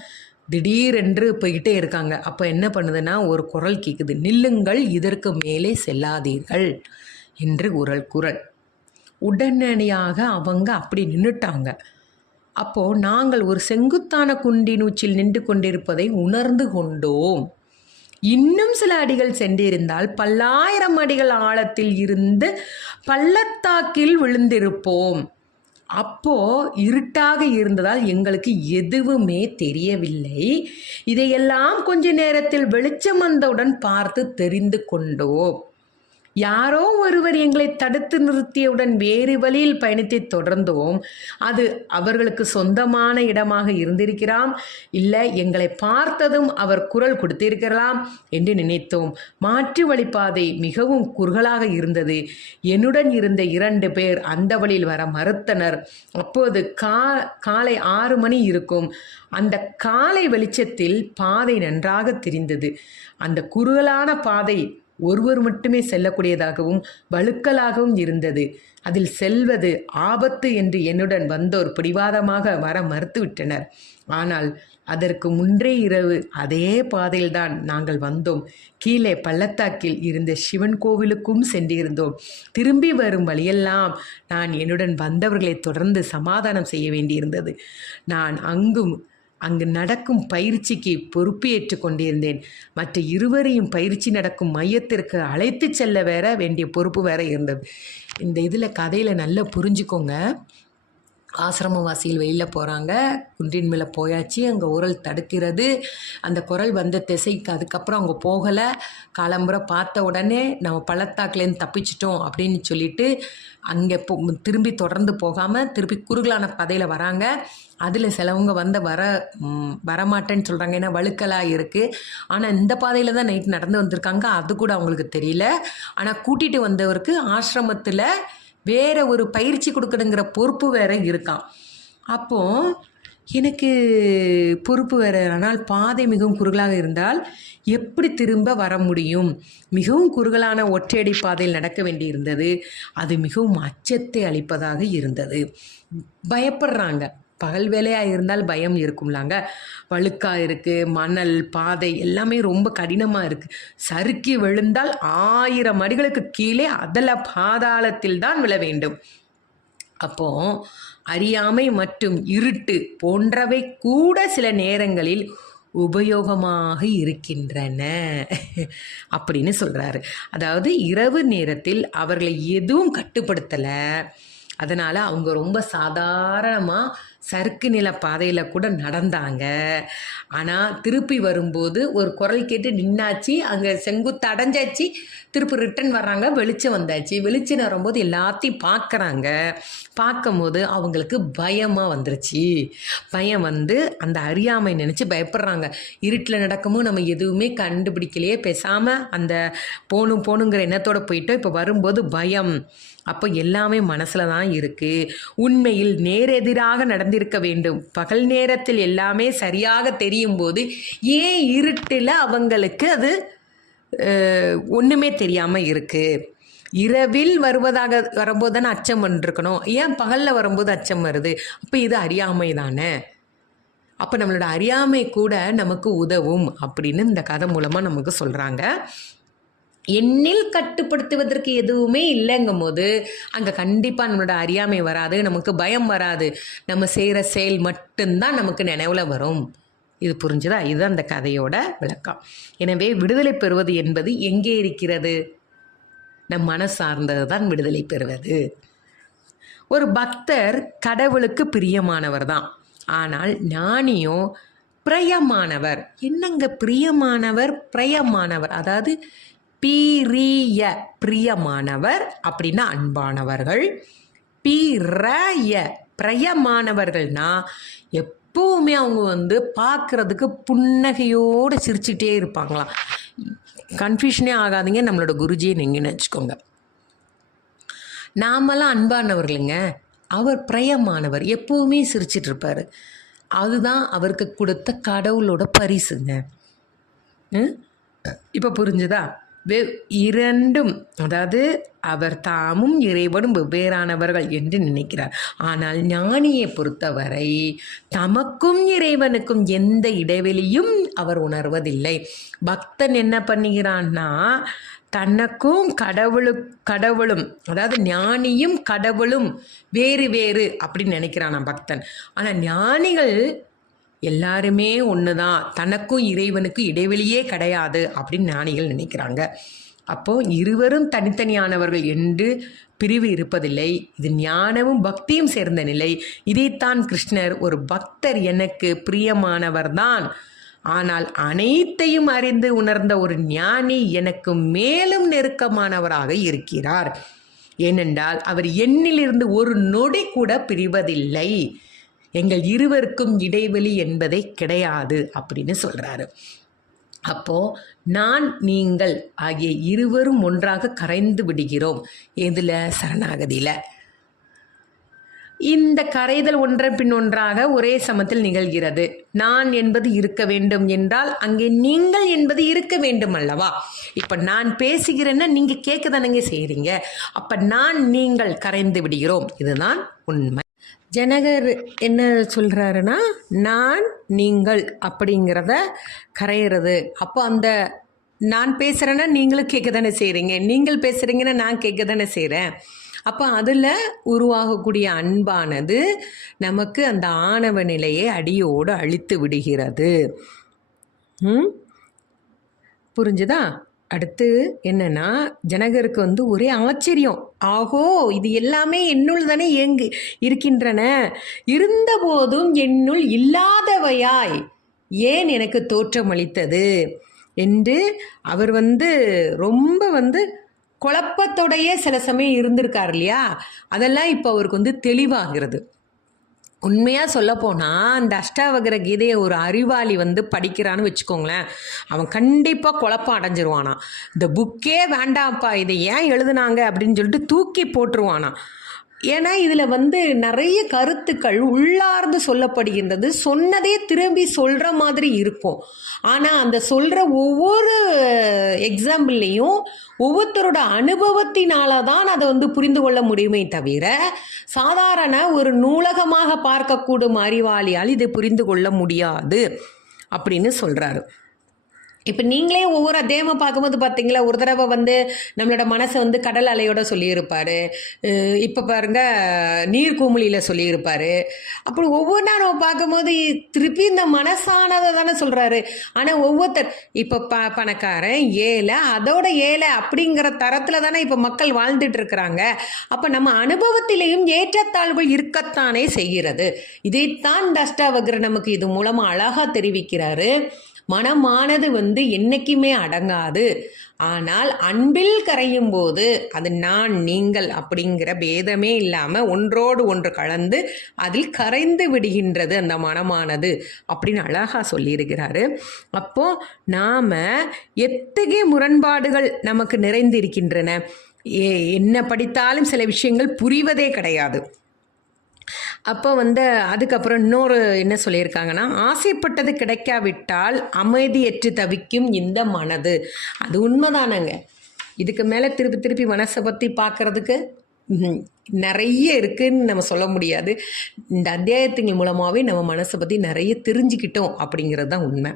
திடீரென்று போய்கிட்டே இருக்காங்க. அப்போ என்ன பண்ணுதுன்னா, ஒரு குரல் கேட்குது, நில்லுங்கள், இதற்கு மேலே செல்லாதீர்கள் என்று குரல். உடனடியாக அவங்க அப்படி நின்றுட்டாங்க. அப்போது நாங்கள் ஒரு செங்குத்தான குன்றின் உச்சில் நின்று கொண்டிருப்பதை உணர்ந்து கொண்டோம். இன்னும் சில அடிகள் சென்றிருந்தால் 1000 அடிகள் ஆழத்தில் இருந்து பள்ளத்தாக்கில் விழுந்திருப்போம். அப்போ இருட்டாக இருந்ததால் எங்களுக்கு எதுவுமே தெரியவில்லை. இதையெல்லாம் கொஞ்ச நேரத்தில் வெளிச்சம் வந்தவுடன் பார்த்து தெரிந்து கொண்டோம். யாரோ ஒருவர் எங்களை தடுத்து நிறுத்தியவுடன் வேறு வழியில் பயணத்தை தொடர்ந்தோம். அது அவர்களுக்கு சொந்தமான இடமாக இருந்திருக்கலாம், இல்லை எங்களை பார்த்ததும் அவர் குரல் கொடுத்திருக்கலாம் என்று நினைத்தோம். மாற்று வழிப்பாதை மிகவும் குறுகலாக இருந்தது. என்னுடன் இருந்த 2 பேர் அந்த வழியில் வர மறுத்தனர். அப்போது காலை 6 மணி இருக்கும். அந்த காலை வெளிச்சத்தில் பாதை நன்றாக தெரிந்தது. அந்த குறுகலான பாதை ஒருவர் மட்டுமே செல்லக்கூடியதாகவும் வழுக்கலாகவும் இருந்தது. அதில் செல்வது ஆபத்து என்று என்னுடன் வந்தோர் பிடிவாதமாக வர மறுத்துவிட்டனர். ஆனால் அதற்கு முன்றே இரவு அதே பாதையில்தான் நாங்கள் வந்தோம். கீழே பள்ளத்தாக்கில் இருந்த சிவன் கோவிலுக்கும் சென்றிருந்தோம். திரும்பி வரும் வழியெல்லாம் நான் என்னுடன் வந்தவர்களை தொடர்ந்து சமாதானம் செய்ய வேண்டியிருந்தது. நான் அங்கு நடக்கும் பயிற்சிக்கு பொறுப்பேற்று கொண்டிருந்தேன். மற்ற இருவரையும் பயிற்சி நடக்கும் மையத்திற்கு அழைத்து செல்ல வேண்டிய பொறுப்பு வேற இருந்தது. இந்த இதில் கதையில் நல்லா புரிஞ்சுக்கோங்க. ஆசிரமவாசிகள் வெளியில் போகிறாங்க. குன்றின் மேலே போயாச்சு. அங்கே உரல் தடுக்கிறது. அந்த குரல் வந்த திசைக்கு அதுக்கப்புறம் அவங்க போகலை. காலம்புரை பார்த்த உடனே நம்ம பள்ளத்தாக்குலேருந்து தப்பிச்சிட்டோம் அப்படின்னு சொல்லிட்டு அங்கே திரும்பி தொடர்ந்து போகாமல் திருப்பி குறுகலான பாதையில் வராங்க. அதில் சிலவங்க வரமாட்டேன்னு சொல்கிறாங்க, ஏன்னா வழுக்கலாக இருக்குது. ஆனால் இந்த பாதையில் தான் நைட் நடந்து வந்திருக்காங்க, அது கூட அவங்களுக்கு தெரியல. ஆனால் கூட்டிகிட்டு வந்தவருக்கு ஆசிரமத்தில் வேறு ஒரு பயிற்சி கொடுக்கணுங்கிற பொறுப்பு வேறு இருக்கான். அப்போது எனக்கு பொறுப்பு வேறு, ஆனால் பாதை மிகவும் குறுகலாக இருந்தால் எப்படி திரும்ப வர முடியும்? மிகவும் குறுகலான ஒற்றையடி பாதையில் நடக்க வேண்டியிருந்தது. அது மிகவும் அச்சத்தை அளிப்பதாக இருந்தது. பயப்படுறாங்க. பகல் வேலையாக இருந்தால் பயம் இருக்கும்லாங்க. வழுக்காக இருக்குது, மணல் பாதை எல்லாமே ரொம்ப கடினமாக இருக்குது. சறுக்கி விழுந்தால் 1000 அடிகளுக்கு கீழே அதல பாதாளத்தில் தான் விழ வேண்டும். அப்போது அறியாமை மற்றும் இருட்டு போன்றவை கூட சில நேரங்களில் உபயோகமாக இருக்கின்றன அப்படின்னு சொல்கிறாரு. அதாவது இரவு நேரத்தில் அவர்களை எதுவும் கட்டுப்படுத்தலை. அதனால் அவங்க ரொம்ப சாதாரணமாக சறுக்கு நில பாதையில் கூட நடந்தாங்க. ஆனால் திருப்பி வரும்போது ஒரு குரல் கேட்டு நின்னாச்சு, அங்கே செங்குத்து அடைஞ்சாச்சு, திருப்பி ரிட்டன் வர்றாங்க, வெளிச்சம் வந்தாச்சு. வெளிச்சம் வரும்போது எல்லாத்தையும் பார்க்குறாங்க. பார்க்கும்போது அவங்களுக்கு பயமாக வந்துருச்சு. பயம் வந்து அந்த அறியாமை நினச்சி பயப்படுறாங்க. இருட்டில் நடக்கும்போது நம்ம எதுவுமே கண்டுபிடிக்கலையே, பேசாமல் அந்த போகணுங்கிற எண்ணத்தோடு போயிட்டோம். இப்போ வரும்போது பயம். அப்போ எல்லாமே மனசில் தான் இருக்குது. உண்மையில் நேரெதிராக நடந்திருக்க வேண்டும். பகல் நேரத்தில் எல்லாமே சரியாக தெரியும் போது ஏன் இருட்டில் அவங்களுக்கு அது ஒன்றுமே தெரியாமல் இருக்குது? இரவில் வரும்போது தானே அச்சம் வந்துருக்கணும், ஏன் பகலில் வரும்போது அச்சம் வருது? அப்போ இது அறியாமை தானே. அப்போ நம்மளோட அறியாமை கூட நமக்கு உதவும் அப்படின்னு இந்த கதை மூலமாக நமக்கு சொல்கிறாங்க. எண்ணில் கட்டுப்படுத்துவதற்கு எதுவுமே இல்லைங்கும் போது அங்கே கண்டிப்பாக நம்மளோட அறியாமை வராது, நமக்கு பயம் வராது. நம்ம செய்கிற செயல் மட்டும்தான் நமக்கு நினைவில் வரும். இது புரிஞ்சுதா? இதுதான் அந்த கதையோட விளக்கம். எனவே விடுதலை பெறுவது என்பது எங்கே இருக்கிறது? நம் மனசு சார்ந்தது தான் விடுதலை பெறுவது. ஒரு பக்தர் கடவுளுக்கு பிரியமானவர் தான், ஆனால் ஞானியோ பிரியமானவர். என்னங்க பிரியமானவர்? பிரியமானவர் அதாவது பிரியமானவர் அப்படின்னா அன்பானவர்கள். பிரியமானவர்கள்னா எப்பவுமே அவங்க வந்து பார்க்குறதுக்கு புன்னகையோடு சிரிச்சுட்டே இருப்பாங்களாம். கன்ஃபியூஷனே ஆகாதீங்க, நம்மளோட குருஜியை நீங்கள் வச்சுக்கோங்க. நாமெல்லாம் அன்பானவர்களுங்க, அவர் பிரியமானவர், எப்பவுமே சிரிச்சிட்டு இருப்பார். அதுதான் அவருக்கு கொடுத்த கடவுளோட பரிசுங்க. இப்போ புரிஞ்சுதா? இரண்டும், அதாவது அவர் தாமும் இறைவனும் வெவ்வேறானவர்கள் என்று நினைக்கிறார். ஆனால் ஞானியை பொறுத்தவரை தமக்கும் இறைவனுக்கும் எந்த இடைவெளியும் அவர் உணர்வதில்லை. பக்தன் என்ன பண்ணுகிறான்னா, தனக்கும் கடவுளும் அதாவது ஞானியும் கடவுளும் வேறு வேறு அப்படின்னு நினைக்கிறானா பக்தன். ஆனால் ஞானிகள் எல்லாருமே ஒன்று தான், தனக்கும் இறைவனுக்கும் இடைவெளியே கிடையாது அப்படின்னு ஞானிகள் நினைக்கிறாங்க. அப்போது இருவரும் தனித்தனியானவர்கள் என்று பிரிவு இருப்பதில்லை. இது ஞானமும் பக்தியும் சேர்ந்த நிலை. இதைத்தான் கிருஷ்ணர், ஒரு பக்தர் எனக்கு பிரியமானவர் தான், ஆனால் அனைத்தையும் அறிந்து உணர்ந்த ஒரு ஞானி எனக்கு மேலும் நெருக்கமானவராக இருக்கிறார். ஏனென்றால் அவர் என்னிலிருந்து ஒரு நொடி கூட பிரிவதில்லை. எங்கள் இருவருக்கும் இடைவெளி என்பதே கிடையாது அப்படின்னு சொல்கிறாரு. அப்போது நான் நீங்கள் ஆகிய இருவரும் ஒன்றாக கரைந்து விடுகிறோம். எதில்? சரணாகதியில். இந்த கரைதல் ஒன்றன் பின் ஒன்றாக ஒரே சமத்தில் நிகழ்கிறது. நான் என்பது இருக்க வேண்டும் என்றால் அங்கே நீங்கள் என்பது இருக்க வேண்டும் அல்லவா? இப்போ நான் பேசுகிறேன்னா நீங்கள் கேட்க தானங்க செய்கிறீங்க. அப்போ நான் நீங்கள் கரைந்து விடுகிறோம். இதுதான் உண்மை. ஜனகர் என்ன சொல்கிறாருன்னா, நான் நீங்கள் அப்படிங்கிறத கரையிறது. அப்போ அந்த நான் பேசுகிறேன்னா நீங்களும் கேட்க தானே செய்கிறீங்க, நீங்கள் பேசுகிறீங்கன்னா நான் கேட்க தானே செய்கிறேன். அப்போ அதில் உருவாகக்கூடிய அன்பானது நமக்கு அந்த ஆணவ நிலையை அடியோடு அழித்து விடுகிறது. புரிஞ்சுதா? அடுத்து என்னன்னா, ஜனகருக்கு வந்து ஒரே ஆச்சரியம். ஆகோ, இது எல்லாமே என்னுள் தானே இருக்கின்றன, இருந்தபோதும் என்னுள் இல்லாதவையாய் ஏன் எனக்கு தோற்றமளித்தது என்று அவர் வந்து ரொம்ப வந்து குழப்பத்தோடையே சில சமயம் இருந்திருக்கார் இல்லையா, அதெல்லாம் இப்போ அவருக்கு வந்து தெளிவாகிறது. உண்மையாக சொல்லப்போனால் அந்த அஷ்டாவகர கீதையை ஒரு அறிவாளி வந்து படிக்கிறான்னு வச்சுக்கோங்களேன், அவன் கண்டிப்பாக குழப்பம் அடைஞ்சிருவானா. இந்த புக்கே வேண்டாம்ப்பா, இதை ஏன் எழுதுனாங்க அப்படின்னு சொல்லிட்டு தூக்கி போட்டுருவானா. ஏன்னா இதில் வந்து நிறைய கருத்துக்கள் உள்ளார்ந்து சொல்லப்படுகின்றது. சொன்னதே திரும்பி சொல்கிற மாதிரி இருக்கும். ஆனால் அந்த சொல்கிற ஒவ்வொரு எக்ஸாம்பிள்லேயும் ஒவ்வொருத்தரோட அனுபவத்தினால தான் அதை வந்து புரிந்து கொள்ள முடியுமே தவிர, சாதாரண ஒரு நூலகமாக பார்க்கக்கூடும் அறிவாளியால் இதை புரிந்து கொள்ள முடியாது அப்படின்னு சொல்கிறாரு. இப்போ நீங்களே ஒவ்வொரு அத்தியாயமாக பார்க்கும்போது பார்த்தீங்களா, ஒரு தடவை வந்து நம்மளோட மனசை வந்து கடல் அலையோட சொல்லியிருப்பார், இப்போ பாருங்க நீர்க்குமிழியில் சொல்லியிருப்பார். அப்படி ஒவ்வொரு நாள் நம்ம பார்க்கும்போது திருப்பி இந்த மனசானதை தானே சொல்கிறாரு. ஆனால் ஒவ்வொருத்தர் இப்போ பணக்காரன் ஏழை, அதோட ஏழை அப்படிங்கிற தரத்தில் தானே இப்போ மக்கள் வாழ்ந்துட்டு இருக்கிறாங்க. அப்போ நம்ம அனுபவத்திலேயும் ஏற்றத்தாழ்வுகள் இருக்கத்தானே செய்கிறது. இதைத்தான் இந்த அஷ்டாவகர் நமக்கு இது மூலமாக அழகாக தெரிவிக்கிறாரு. மனமானது வந்து என்னைக்குமே அடங்காது, ஆனால் அன்பில் கரையும் போது அது நான் நீங்கள் அப்படிங்கிற பேதமே இல்லாமல் ஒன்றோடு ஒன்று கலந்து அதில் கரைந்து விடுகின்றது அந்த மனமானது அப்படின்னு அழகாக சொல்லியிருக்கிறாரு. அப்போது நாம் எத்தகைய முரண்பாடுகள் நமக்கு நிறைந்திருக்கின்றன. என்ன படித்தாலும் சில விஷயங்கள் புரிவதே கிடையாது. அப்போ வந்து அதுக்கப்புறம் இன்னொரு என்ன சொல்லியிருக்காங்கன்னா, ஆசைப்பட்டது கிடைக்காவிட்டால் அமைதியற்று தவிக்கும் இந்த மனது. அது உண்மைதானங்க. இதுக்கு மேலே திருப்பி திருப்பி மனசை பற்றி பார்க்குறதுக்கு நிறைய இருக்குன்னு நம்ம சொல்ல முடியாது. இந்த அத்தியாயத்தின் மூலமாகவே நம்ம மனசை பற்றி நிறைய தெரிஞ்சுக்கிட்டோம் அப்படிங்கிறது தான் உண்மை.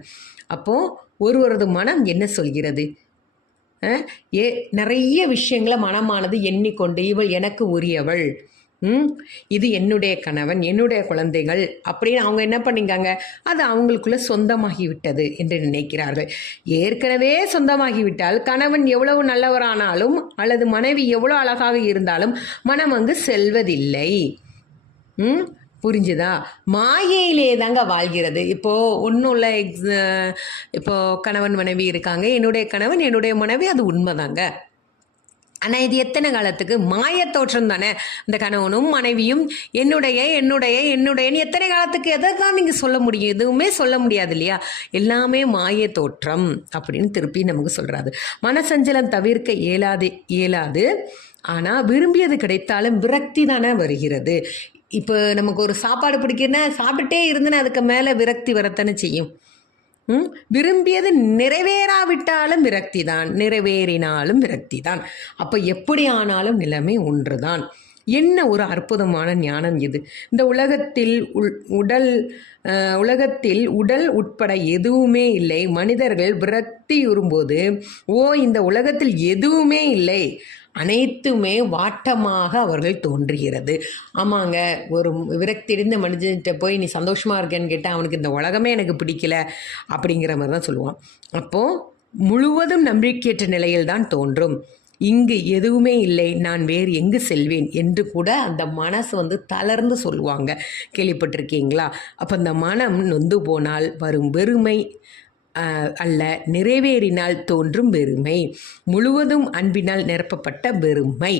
அப்போது ஒருவரது மனம் என்ன சொல்கிறது, நிறைய விஷயங்களை மனமானது எண்ணிக்கொண்டு இவள் எனக்கு உரியவள், இது என்னுடைய கணவன், என்னுடைய குழந்தைகள் அப்படின்னு அவங்க என்ன பண்ணிக்காங்க, அது அவங்களுக்குள்ள சொந்தமாகிவிட்டது என்று நினைக்கிறார்கள். ஏற்கனவே சொந்தமாகிவிட்டால் கணவன் எவ்வளவு நல்லவரானாலும் அல்லது மனைவி எவ்வளோ அழகாக இருந்தாலும் மனம் அங்கு செல்வதில்லை. புரிஞ்சுதா? மாயையிலே தாங்க வாழ்கிறது. இப்போது ஒன்றும் இல்லை, இப்போது கணவன் மனைவி இருக்காங்க, என்னுடைய கணவன் என்னுடைய மனைவி, அது உண்மைதாங்க. ஆனால் இது எத்தனை காலத்துக்கு? மாய தோற்றம் தானே. இந்த கணவனும் மனைவியும் என்னுடைய என்னுடைய என்னுடையன்னு எத்தனை காலத்துக்கு? எதை தான் நீங்கள் சொல்ல முடியும்? எதுவுமே சொல்ல முடியாது இல்லையா. எல்லாமே மாய தோற்றம் அப்படின்னு திருப்பி நமக்கு சொல்கிறாரு. மனசஞ்சலம் தவிர்க்க இயலாது. ஆனால் விரும்பியது கிடைத்தாலும் விரக்தி தானே வருகிறது. இப்போ நமக்கு ஒரு சாப்பாடு பிடிக்குன்னா சாப்பிட்டே இருந்துன்னு அதுக்கு மேலே விரக்தி வரத்தானே செய்யும். விரும்பியது நிறைவேறாவிட்டாலும் விரக்தி தான், நிறைவேறினாலும் விரக்தி தான். அப்போ எப்படி ஆனாலும் நிலைமை ஒன்று தான். என்ன ஒரு அற்புதமான ஞானம் இது! இந்த உலகத்தில் உடல் உட்பட எதுவுமே இல்லை. மனிதர்கள் விரக்தியுறும்போது இந்த உலகத்தில் எதுவுமே இல்லை, அனைத்துமே வாட்டமாக அவர்கள் தோன்றுகிறது. ஆமாங்க, ஒரு விரக்தியடைந்த மனிதன்கிட்ட போய் நீ சந்தோஷமாக இருக்கேன்னு கேட்டால் அவனுக்கு இந்த உலகமே எனக்கு பிடிக்கல அப்படிங்கிற மாதிரி தான் சொல்லுவான். அப்போது முழுவதும் நம்பிக்கையற்ற நிலையில் தான் தோன்றும். இங்கு எதுவுமே இல்லை, நான் வேறு எங்கு செல்வேன் என்று கூட அந்த மனசு வந்து தளர்ந்து சொல்லுவாங்க. கேள்விப்பட்டிருக்கீங்களா? அப்போ அந்த மனம் நொந்து போனால் வரும் வெறுமை அல்ல, நிறைவேறினால் தோன்றும் பெருமை, முழுவதும் அன்பினால் நிரப்பப்பட்ட பெருமை.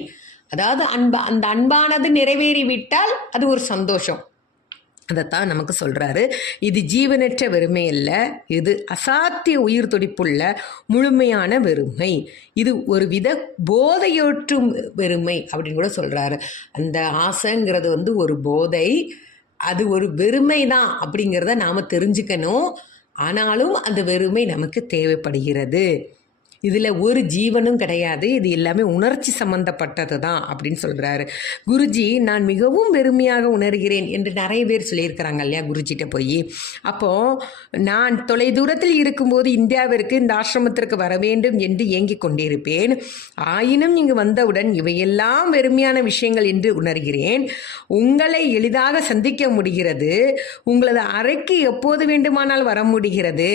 அதாவது அந்த அன்பானது நிறைவேறிவிட்டால் அது ஒரு சந்தோஷம். அதைத்தான் நமக்கு சொல்கிறாரு. இது ஜீவனற்ற வெறுமை அல்ல, இது அசாத்திய உயிர் துடிப்புள்ள முழுமையான வெறுமை. இது ஒரு வித போதையோற்றும் வெறுமை அப்படின்னு கூட சொல்கிறாரு. அந்த ஆசைங்கிறது வந்து ஒரு போதை, அது ஒரு வெறுமை தான் அப்படிங்கிறத நாம் தெரிஞ்சுக்கணும். ஆனாலும் அந்த வெறுமை நமக்கு தேவைப்படுகிறது. இதில் ஒரு ஜீவனும் கிடையாது, இது எல்லாமே உணர்ச்சி சம்பந்தப்பட்டது தான் அப்படின்னு சொல்கிறாரு. குருஜி, நான் மிகவும் வெறுமையாக உணர்கிறேன் என்று நிறைய பேர் சொல்லியிருக்கிறாங்க இல்லையா குருஜிட்ட போய். அப்போது நான் தொலை தூரத்தில் இருக்கும்போது இந்தியாவிற்கு இந்த ஆசிரமத்திற்கு வர வேண்டும் என்று ஏங்கிக் கொண்டிருப்பேன். ஆயினும் இங்கு வந்தவுடன் இவையெல்லாம் வெறுமையான விஷயங்கள் என்று உணர்கிறேன். உங்களை எளிதாக சந்திக்க முடிகிறது, உங்களது அறைக்கு எப்போது வேண்டுமானால் வர முடிகிறது.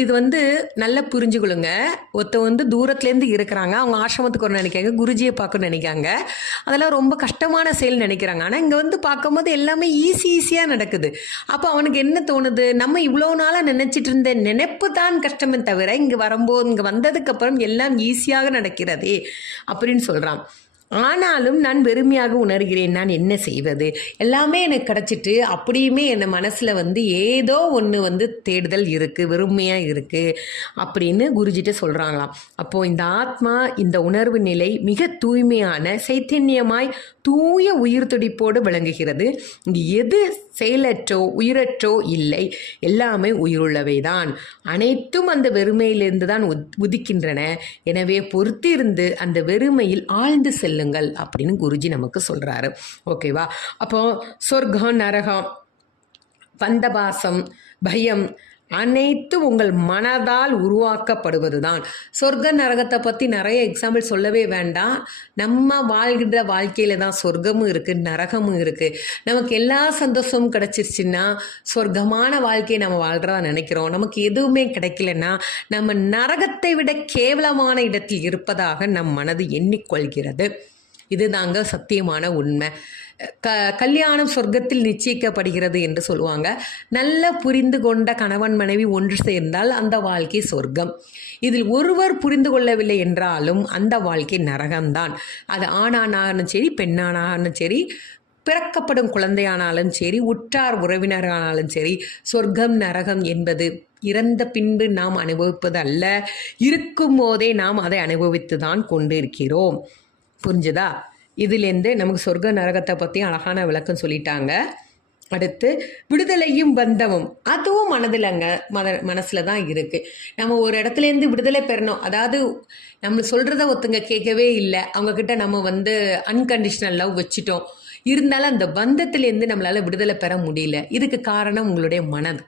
இது வந்து நல்லா புரிஞ்சுக்கொள்ளுங்க. ஒருத்த தூரத்துலேருந்து இருக்கிறாங்க, அவங்க ஆசிரமத்துக்கு ஒரு நினைக்காங்க, குருஜியை பார்க்கணும்னு நினைக்காங்க, அதெல்லாம் ரொம்ப கஷ்டமான செயல் நினைக்கிறாங்க. ஆனால் இங்கே பார்க்கும்போது எல்லாமே ஈஸியாக நடக்குது. அப்போ அவனுக்கு என்ன தோணுது, நம்ம இவ்வளோ நாளாக நினச்சிட்டு இருந்த நினைப்பு தான் கஷ்டமே தவிர இங்கே வரும்போது, இங்கே வந்ததுக்கப்புறம் எல்லாம் ஈஸியாக நடக்கிறதே அப்படின்னு சொல்கிறான். ஆனாலும் நான் வெறுமையாக உணர்கிறேன், நான் என்ன செய்வது, எல்லாமே எனக்கு கிடச்சிட்டு அப்படியுமே என் மனசில் ஏதோ ஒன்று தேடுதல் இருக்குது, வெறுமையாக இருக்குது அப்படின்னு குருஜிட்ட சொல்கிறாங்களாம். அப்போது இந்த ஆத்மா, இந்த உணர்வு நிலை மிக தூய்மையான சைத்தன்யமாய் தூய உயிர் துடிப்போடு விளங்குகிறது. இங்கு எது செயலற்றோ உயிரற்றோ இல்லை, எல்லாமே உயிருள்ளவை தான். அனைத்தும் அந்த வெறுமையிலிருந்து தான் உதிக்கின்றன. எனவே பொறுத்திருந்து அந்த வெறுமையில் ஆழ்ந்து செல்லுங்கள் அப்படின்னு குருஜி நமக்கு சொல்றாரு. ஓகேவா? அப்போ சொர்க்கம், நரகம், பந்தபாசம், பயம் அனைத்தும் உங்கள் மனதால் உருவாக்கப்படுவது தான். சொர்க்க நரகத்தை பற்றி நிறைய எக்ஸாம்பிள் சொல்லவே வேண்டாம். நம்ம வாழ்கின்ற வாழ்க்கையில தான் சொர்க்கமும் இருக்குது, நரகமும் இருக்குது. நமக்கு எல்லா சந்தோஷமும் கிடச்சிருச்சுன்னா சொர்க்கமான வாழ்க்கையை நம்ம வாழ்கிறதா நினைக்கிறோம். நமக்கு எதுவுமே கிடைக்கலன்னா நம்ம நரகத்தை விட கேவலமான இடத்தில் இருப்பதாக நம் மனது எண்ணிக்கொள்கிறது. இதுதாங்க சத்தியமான உண்மை. கல்யாணம் சொர்க்கத்தில் நிச்சயிக்கப்படுகிறது என்று சொல்லுவாங்க. நல்ல புரிந்து கொண்ட கணவன் மனைவி ஒன்று சேர்ந்தால் அந்த வாழ்க்கை சொர்க்கம். இதில் ஒருவர் புரிந்து கொள்ளவில்லை என்றாலும் அந்த வாழ்க்கை நரகம்தான். அது ஆணானாலும் சரி, பெண்ணானாலும் சரி, பிறக்கப்படும் குழந்தையானாலும் சரி, உற்றார் உறவினரானாலும் சரி, சொர்க்கம் நரகம் என்பது இறந்த பின்பு நாம் அனுபவிப்பது அல்ல, இருக்கும் போதே நாம் அதை அனுபவித்து தான் கொண்டு இருக்கிறோம். புரிஞ்சுதா? இதுலேருந்து நமக்கு சொர்க்க நரகத்தை பற்றி அழகான விளக்கம் சொல்லிட்டாங்க. அடுத்து விடுதலையும் பந்தமும், அதுவும் மனசில் தான் இருக்குது. நம்ம ஒரு இடத்துலேருந்து விடுதலை பெறணும். அதாவது நம்ம சொல்கிறத ஒருத்தங்க கேட்கவே இல்லை, அவங்கக்கிட்ட நம்ம அன்கண்டிஷனல் லவ் வச்சுட்டோம், இருந்தாலும் அந்த பந்தத்துலேருந்து நம்மளால் விடுதலை பெற முடியல. இதுக்கு காரணம் உங்களுடைய மனது.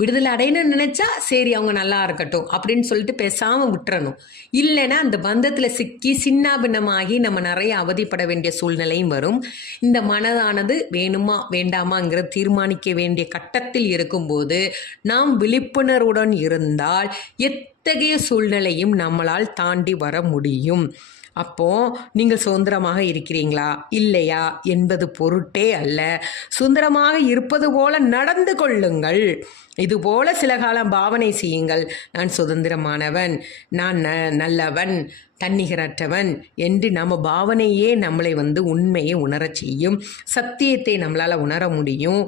விடுதலை அடையணும்னு நினச்சா சரி, அவங்க நல்லா இருக்கட்டும் அப்படின்னு சொல்லிட்டு பேசாமல் விட்டுறணும். இல்லைன்னா அந்த பந்தத்தில் சிக்கி சின்னாபின்னமாகி நம்ம நிறைய அவதிப்பட வேண்டிய சூழ்நிலையும் வரும். இந்த மனதானது வேணுமா வேண்டாமாங்கிற தீர்மானிக்க வேண்டிய கட்டத்தில் இருக்கும்போது நாம் விழிப்புணர்வுடன் இருந்தால் எத்தகைய சூழ்நிலையும் நம்மளால் தாண்டி வர முடியும். அப்போது நீங்கள் சுதந்திரமாக இருக்கிறீங்களா இல்லையா என்பது பொருட்டே அல்ல. சுதந்திரமாக இருப்பது போல நடந்து கொள்ளுங்கள். இதுபோல சில காலம் பாவனை செய்யுங்கள். நான் சுதந்திரமானவன், நான் நல்லவன், தன்னிகரற்றவன் என்று நம்ம பாவனையே நம்மளை உண்மையை உணரச் செய்யும். சத்தியத்தை நம்மளால் உணர முடியும்.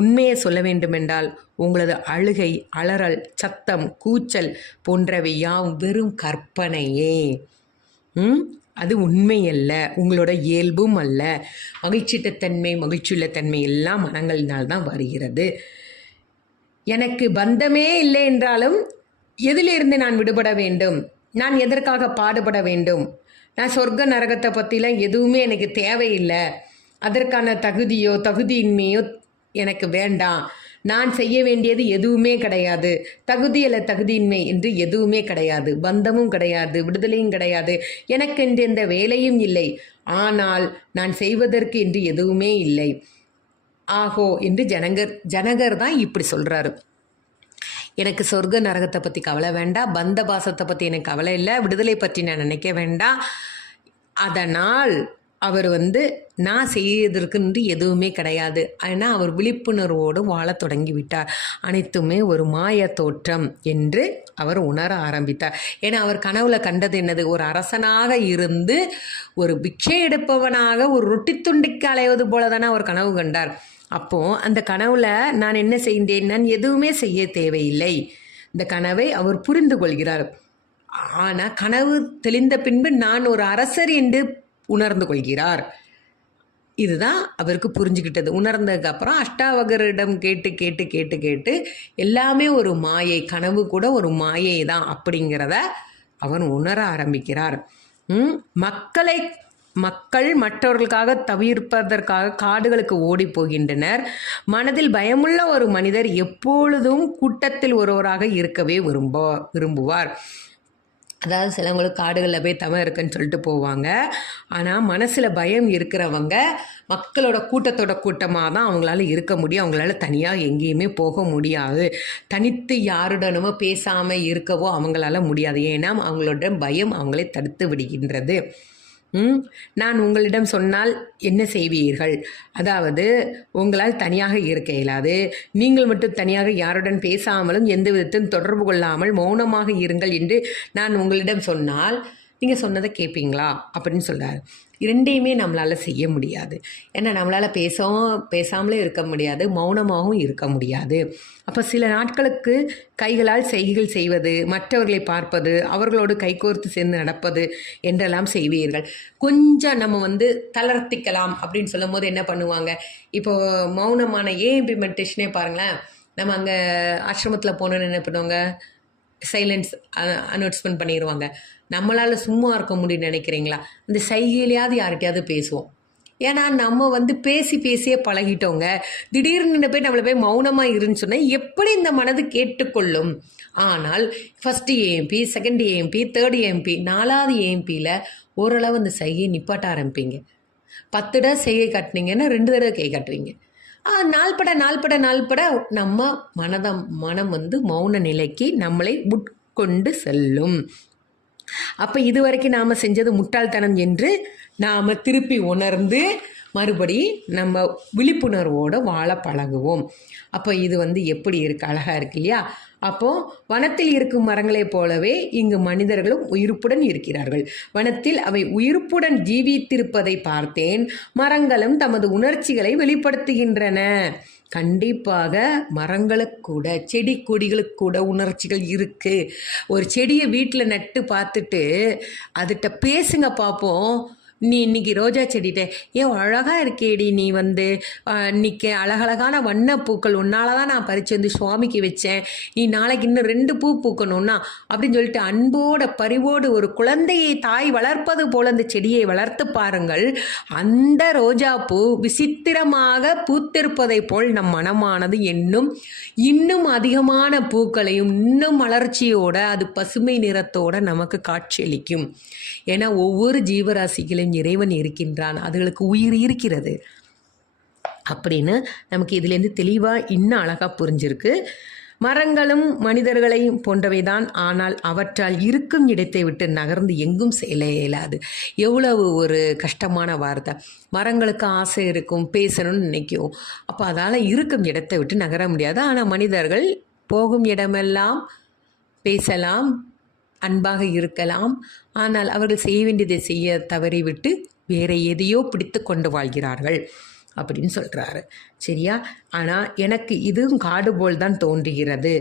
உண்மையை சொல்ல வேண்டுமென்றால் உங்களது அழுகை, அலறல், சத்தம், கூச்சல் போன்றவை யாவும் வெறும் கற்பனையே. அது உண்மையல்ல, உங்களோட இயல்பும் அல்ல. மகிழ்ச்சித்தன்மை, மகிழ்ச்சியுள்ள தன்மை எல்லாம் மனங்களினால்தான் வருகிறது. எனக்கு பந்தமே இல்லை என்றாலும் எதிலிருந்து நான் விடுபட வேண்டும், நான் எதற்காக பாடுபட வேண்டும், நான் சொர்க்க நரகத்தை பற்றிலாம் எதுவுமே எனக்கு தேவையில்லை, அதற்கான தகுதியோ தகுதியின்மையோ எனக்கு வேண்டாம், நான் செய்ய வேண்டியது எதுவுமே கிடையாது, தகுதி அல்ல தகுதியின்மை என்று எதுவுமே கிடையாது, பந்தமும் கிடையாது, விடுதலையும் கிடையாது, எனக்கென்று எந்த வேலையும் இல்லை, ஆனால் நான் செய்வதற்கு என்று எதுவுமே இல்லை ஆகோ என்று ஜனகர் தான் இப்படி சொல்கிறாரு. எனக்கு சொர்க்க நரகத்தை பற்றி கவலை வேண்டாம், பந்த பாசத்தை பற்றி எனக்கு கவலை இல்லை, விடுதலை பற்றி நான் நினைக்க வேண்டாம். அதனால் அவர் நான் செய்வதற்கு எதுவுமே கிடையாது. ஆனால் அவர் விழிப்புணர்வோடு வாழ தொடங்கி விட்டார். அனைத்துமே ஒரு மாய தோற்றம் என்று அவர் உணர ஆரம்பித்தார். ஏன்னா அவர் கனவுல கண்டது என்னது, ஒரு அரசனாக இருந்து ஒரு பிக்ஷை எடுப்பவனாக ஒரு ரொட்டி துண்டிக்கு அலைவது போல தானே அவர் கனவு கண்டார். அப்போது அந்த கனவுல நான் என்ன செய்தேன், நான் எதுவுமே செய்ய தேவையில்லை. இந்த கனவை அவர் புரிந்து கொள்கிறார். ஆனால் கனவு தெளிந்த பின்பு நான் ஒரு அரசர் என்று உணர்ந்து கொள்கிறார். இதுதான் அவருக்கு புரிஞ்சுக்கிட்டது. உணர்ந்ததுக்கு அப்புறம் அஷ்டாவகரிடம் கேட்டு கேட்டு கேட்டு கேட்டு எல்லாமே ஒரு மாயை, கனவு கூட ஒரு மாயை தான் அப்படிங்கிறத அவன் உணர ஆரம்பிக்கிறார். மக்கள் மற்றவர்களுக்காக தவிர்ப்பதற்காக காடுகளுக்கு ஓடி போகின்றனர். மனதில் பயமுள்ள ஒரு மனிதர் எப்பொழுதும் கூட்டத்தில் ஒருவராக இருக்கவே விரும்புவார். அதாவது சிலவங்களுக்கு காடுகளில் போய் தவம் இருக்குன்னு சொல்லிட்டு போவாங்க. ஆனால் மனசில் பயம் இருக்கிறவங்க மக்களோட கூட்டத்தோட கூட்டமாக தான் அவங்களால இருக்க முடியும். அவங்களால தனியாக எங்கேயுமே போக முடியாது. தனித்து யாருடனுமோ பேசாமல் இருக்கவோ அவங்களால முடியாது. ஏன்னா அவங்களோட பயம் அவங்களை தடுத்து விடுகின்றது. நான் உங்களிடம் சொன்னால் என்ன செய்வீர்கள்? அதாவது உங்களால் தனியாக இருக்க இயலாது. நீங்கள் மட்டும் தனியாக யாருடன் பேசாமலும் எந்த விதத்திலும் தொடர்பு கொள்ளாமல் மௌனமாக இருங்கள் என்று நான் உங்களிடம் சொன்னால் நீங்கள் சொன்னதை கேட்பீங்களா அப்படின்னு சொல்கிறார். இரண்டையுமே நம்மளால் செய்ய முடியாது. ஏன்னா நம்மளால் பேசாமலே இருக்க முடியாது, மௌனமாகவும் இருக்க முடியாது. அப்போ சில நாட்களுக்கு கைகளால் செய்கைகள் செய்வது, மற்றவர்களை பார்ப்பது, அவர்களோடு கைகோர்த்து சேர்ந்து நடப்பது என்றெல்லாம் செய்வீர்கள். கொஞ்சம் நம்ம தளர்த்திக்கலாம் அப்படின்னு சொல்லும் போது என்ன பண்ணுவாங்க? இப்போது மௌனமான இம்ப்ளிமெண்டேஷனே பாருங்களேன். நம்ம அங்கே ஆசிரமத்தில் போனோன்னு என்ன பண்ணுவாங்க? சைலன்ஸ் அனௌன்ஸ்மெண்ட் பண்ணிடுவாங்க. நம்மளால் சும்மா இருக்க முடியும்னு நினைக்கிறீங்களா? அந்த சைகையிலையாவது யார்கிட்டையாவது பேசுவோம். ஏன்னா நம்ம பேசியே பழகிட்டோங்க. திடீர்னு நம்மளை போய் மௌனமாக இருன்னு சொன்னால் எப்படி இந்த மனது கேட்டுக்கொள்ளும்? ஆனால் first AMP, second AMP, third AMP, 4வது ஏஎம்பியில் ஓரளவு அந்த சைகையை நிப்பாட்ட ஆரம்பிப்பீங்க. 10 தடவை செய்கை காட்டினீங்கன்னா 2 தடவை கை காட்டுவீங்க. நாள்பட நம்ம மனம் மௌன நிலைக்கு நம்மளை உட்கொண்டு செல்லும். அப்போ இதுவரைக்கும் நாம் செஞ்சது முட்டாள்தனம் என்று நாம் திருப்பி உணர்ந்து மறுபடி நம்ம விழிப்புணர்வோடு வாழ பழகுவோம். அப்போ இது எப்படி இருக்குது? அழகாக இருக்கு இல்லையா? அப்போது வனத்தில் இருக்கும் மரங்களைப் போலவே இங்கு மனிதர்களும் உயிர்ப்புடன் இருக்கிறார்கள். வனத்தில் அவை உயிர்ப்புடன் ஜீவித்திருப்பதை பார்த்தேன். மரங்களும் தமது உணர்ச்சிகளை வெளிப்படுத்துகின்றன. கண்டிப்பாக மரங்களுக்கு கூட, செடி கொடிகளுக்கு கூட உணர்ச்சிகள் இருக்குது. ஒரு செடியை வீட்டில் நட்டு பார்த்துட்டு அதுகிட்ட பேசுங்க பார்ப்போம். நீ இன்னைக்கு ரோஜா செடிட்ட ஏன் அழகாக இருக்கேடி, நீ இன்னைக்கு அழகழகான வண்ணப்பூக்கள் உன்னால தான் நான் பறித்து சுவாமிக்கு வச்சேன், நீ நாளைக்கு இன்னும் 2 பூ பூக்கணும்னா அப்படின்னு சொல்லிட்டு அன்போட பரிவோடு ஒரு குழந்தையை தாய் வளர்ப்பது போல அந்த செடியை வளர்த்து பாருங்கள். அந்த ரோஜா பூ விசித்திரமாக பூத்திருப்பதை போல் நம் மனமானது இன்னும் அதிகமான பூக்களையும் இன்னும் மலர்ச்சியோட அது பசுமை நிறத்தோட நமக்கு காட்சியளிக்கும். ஏன்னா ஒவ்வொரு ஜீவராசிகளையும் இறைவன் இருக்கின்றான், அதுகளுக்கு உயிர் இருக்கிறது அப்படின்னு நமக்கு இதுலேருந்து தெளிவாக இன்னும் அழகாக புரிஞ்சிருக்கு. மரங்களும் மனிதர்களையும் போன்றவைதான், ஆனால் அவற்றால் இருக்கும் இடத்தை விட்டு நகர்ந்து எங்கும் செல்ல இயலாது. எவ்வளவு ஒரு கஷ்டமான வார்த்தை. மரங்களுக்கு ஆசை இருக்கும், பேசணும்னு நினைக்கும், அப்போ அதால் இருக்கும் இடத்தை விட்டு நகர முடியாது. ஆனால் மனிதர்கள் போகும் இடமெல்லாம் பேசலாம், அன்பாக இருக்கலாம். ஆனால் அவர்கள் செய்ய வேண்டியதை செய்ய தவறிவிட்டு வேற எதையோ பிடித்து கொண்டு வாழ்கிறார்கள் அப்படின்னு சொல்கிறாரு. சரியா? ஆனால் எனக்கு இதுவும் காடு போல் தான் தோன்றுகிறது.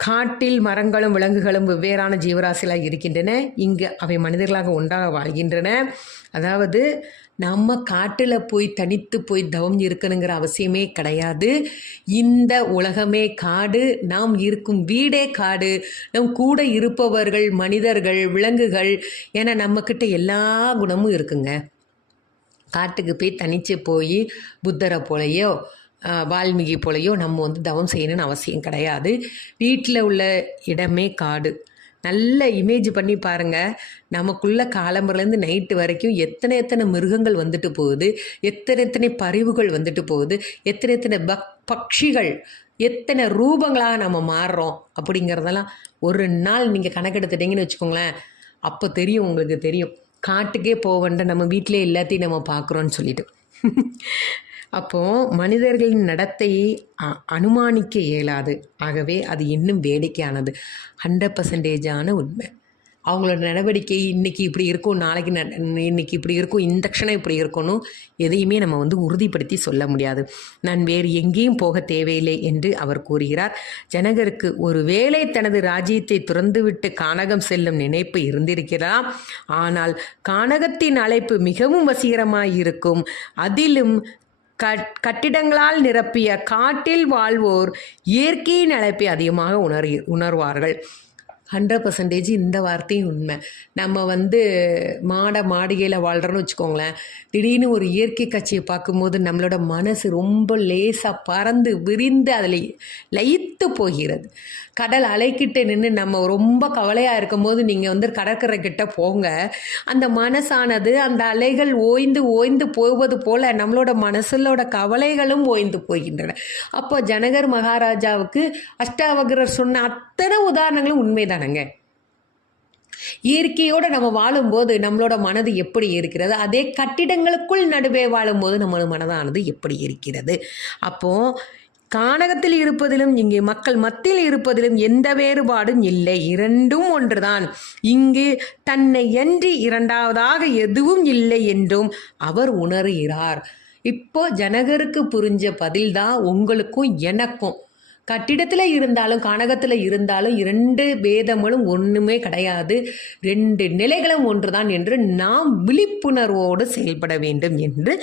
காட்டில் மரங்களும் விலங்குகளும் வெவ்வேறான ஜீவராசிகளாக இருக்கின்றன. இங்கு அவை மனிதர்களாக ஒன்றாக வாழ்கின்றன. அதாவது நம்ம காட்டில் போய் தனித்து போய் தவம் இருக்கணுங்கிற அவசியமே கிடையாது. இந்த உலகமே காடு, நாம் இருக்கும் வீடே காடு, நம் கூட இருப்பவர்கள் மனிதர்கள், விலங்குகள் என நம்மக்கிட்ட எல்லா குணமும் இருக்குங்க. காட்டுக்கு போய் தனித்து போய் புத்தரை போலையோ வால்மீகி போலையோ நம்ம தவம் செய்யணும்னு அவசியம் கிடையாது. வீட்டில் உள்ள இடமே காடு. நல்ல இமேஜ் பண்ணி பாருங்கள். நமக்குள்ள காலம்புலேருந்து நைட்டு வரைக்கும் எத்தனை மிருகங்கள் வந்துட்டு போகுது, எத்தனை பறவைகள் வந்துட்டு போகுது, எத்தனை பட்சிகள், எத்தனை ரூபங்களாக நம்ம மாறுறோம் அப்படிங்கிறதெல்லாம் ஒரு நாள் நீங்கள் கணக்கெடுத்துட்டீங்கன்னு வச்சுக்கோங்களேன். அப்போ தெரியும், உங்களுக்கு தெரியும். காட்டுக்கே போவேண்ட நம்ம வீட்டிலே எல்லாத்தையும் நம்ம பார்க்குறோன்னு சொல்லிட்டு. அப்போது மனிதர்களின் நடத்தையை அனுமானிக்க இயலாது. ஆகவே அது இன்னும் வேடிக்கையானது, 100% உண்மை. அவங்களோட நடவடிக்கை இன்றைக்கி இப்படி இருக்கும், நாளைக்கு இன்றைக்கி இப்படி இருக்கும், இந்த க்ஷணம் இப்படி இருக்கணும், எதையுமே நம்ம உறுதிப்படுத்தி சொல்ல முடியாது. நான் வேறு எங்கேயும் போக தேவையில்லை என்று அவர் கூறுகிறார். ஜனகருக்கு ஒரு வேளை தனது ராஜ்யத்தை துறந்துவிட்டு கானகம் செல்லும் நினைப்பு இருந்திருக்கலாம். ஆனால் கானகத்தின் அழைப்பு மிகவும் வசீகரமாயிருக்கும். அதிலும் கட்டிடங்களால் நிரப்பிய காட்டில் வாழ்வோர் இயற்கையின் அழைப்பை அதிகமாக உணர்வார்கள். 100% இந்த வார்த்தையும் உண்மை. நம்ம மாடிகையில் வாழ்கிறோன்னு வச்சுக்கோங்களேன். திடீர்னு ஒரு இயற்கை காட்சியை பார்க்கும்போது நம்மளோட மனசு ரொம்ப லேசாக பறந்து விரிந்து அதில் லயித்து போகிறது. கடல் அலைக்கிட்ட நின்று நம்ம ரொம்ப கவலையாக இருக்கும்போது நீங்கள் கடற்கரை கிட்ட போங்க. அந்த மனசானது அந்த அலைகள் ஓய்ந்து ஓய்ந்து போவது போல் நம்மளோட மனசுலோட கவலைகளும் ஓய்ந்து போகின்றன. அப்போ ஜனகர் மகாராஜாவுக்கு அஷ்டாவக்ரர் சொன்ன அத்தனை உதாரணங்களும் உண்மைதானங்க. இயற்கையோடு நம்ம வாழும்போது நம்மளோட மனது எப்படி இருக்கிறது, அதே கட்டிடங்களுக்குள் நடுவே வாழும்போது நம்ம மனதானது எப்படி இருக்கிறது. அப்போ கானகத்தில் இருப்பதிலும் இங்கே மக்கள் மத்தியில் இருப்பதிலும் எந்த வேறுபாடும் இல்லை, இரண்டும் ஒன்றுதான். இங்கு தன்னை அன்றி இரண்டாவதாக எதுவும் இல்லை என்றும் அவர் உணர்கிறார். இப்போ ஜனகருக்கு புரிஞ்ச பதில்தான் உங்களுக்கும் எனக்கும். கட்டிடத்தில் இருந்தாலும் கானகத்தில் இருந்தாலும் 2 பேதங்களும் ஒன்றுமே கிடையாது, 2 நிலைகளும் ஒன்றுதான் என்று நாம் விழிப்புணர்வோடு செயல்பட வேண்டும் என்று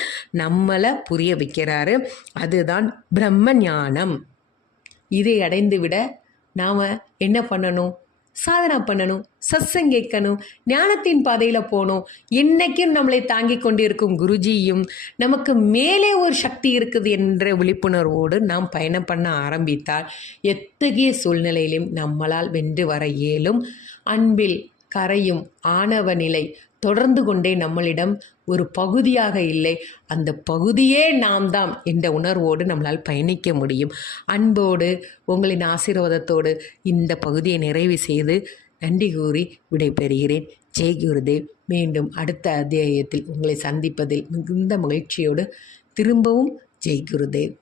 நம்மளை புரிய வைக்கிறாரு. அதுதான் பிரம்ம ஞானம். இதை அடைந்துவிட நாம் என்ன பண்ணணும்? சாதனை பண்ணணும், சத்சங்கம் கேட்கணும், ஞானத்தின் பாதையில் போகணும். இன்னைக்கும் நம்மளை தாங்கி கொண்டிருக்கும் குருஜியும் நமக்கு மேலே ஒரு சக்தி இருக்குது என்ற விழிப்புணர்வோடு நாம் பயணம் பண்ண ஆரம்பித்தால் எத்தகைய சூழ்நிலையிலும் நம்மளால் வென்று வர இயலும். அன்பில் கரையும் ஆணவ நிலை தொடர்ந்து கொண்டே நம்மளிடம் ஒரு பகுதியாக இல்லை, அந்த பகுதியே நாம் தான் என்ற உணர்வோடு நம்மளால் பயணிக்க முடியும். அன்போடு உங்களின் ஆசீர்வாதத்தோடு இந்த பகுதியை நிறைவு செய்து நன்றி கூறி விடைபெறுகிறேன். ஜெய் குருதேவ். மீண்டும் அடுத்த அத்தியாயத்தில் உங்களை சந்திப்பதில் மிகுந்த மகிழ்ச்சியோடு திரும்பவும் ஜெய் குருதேவ்.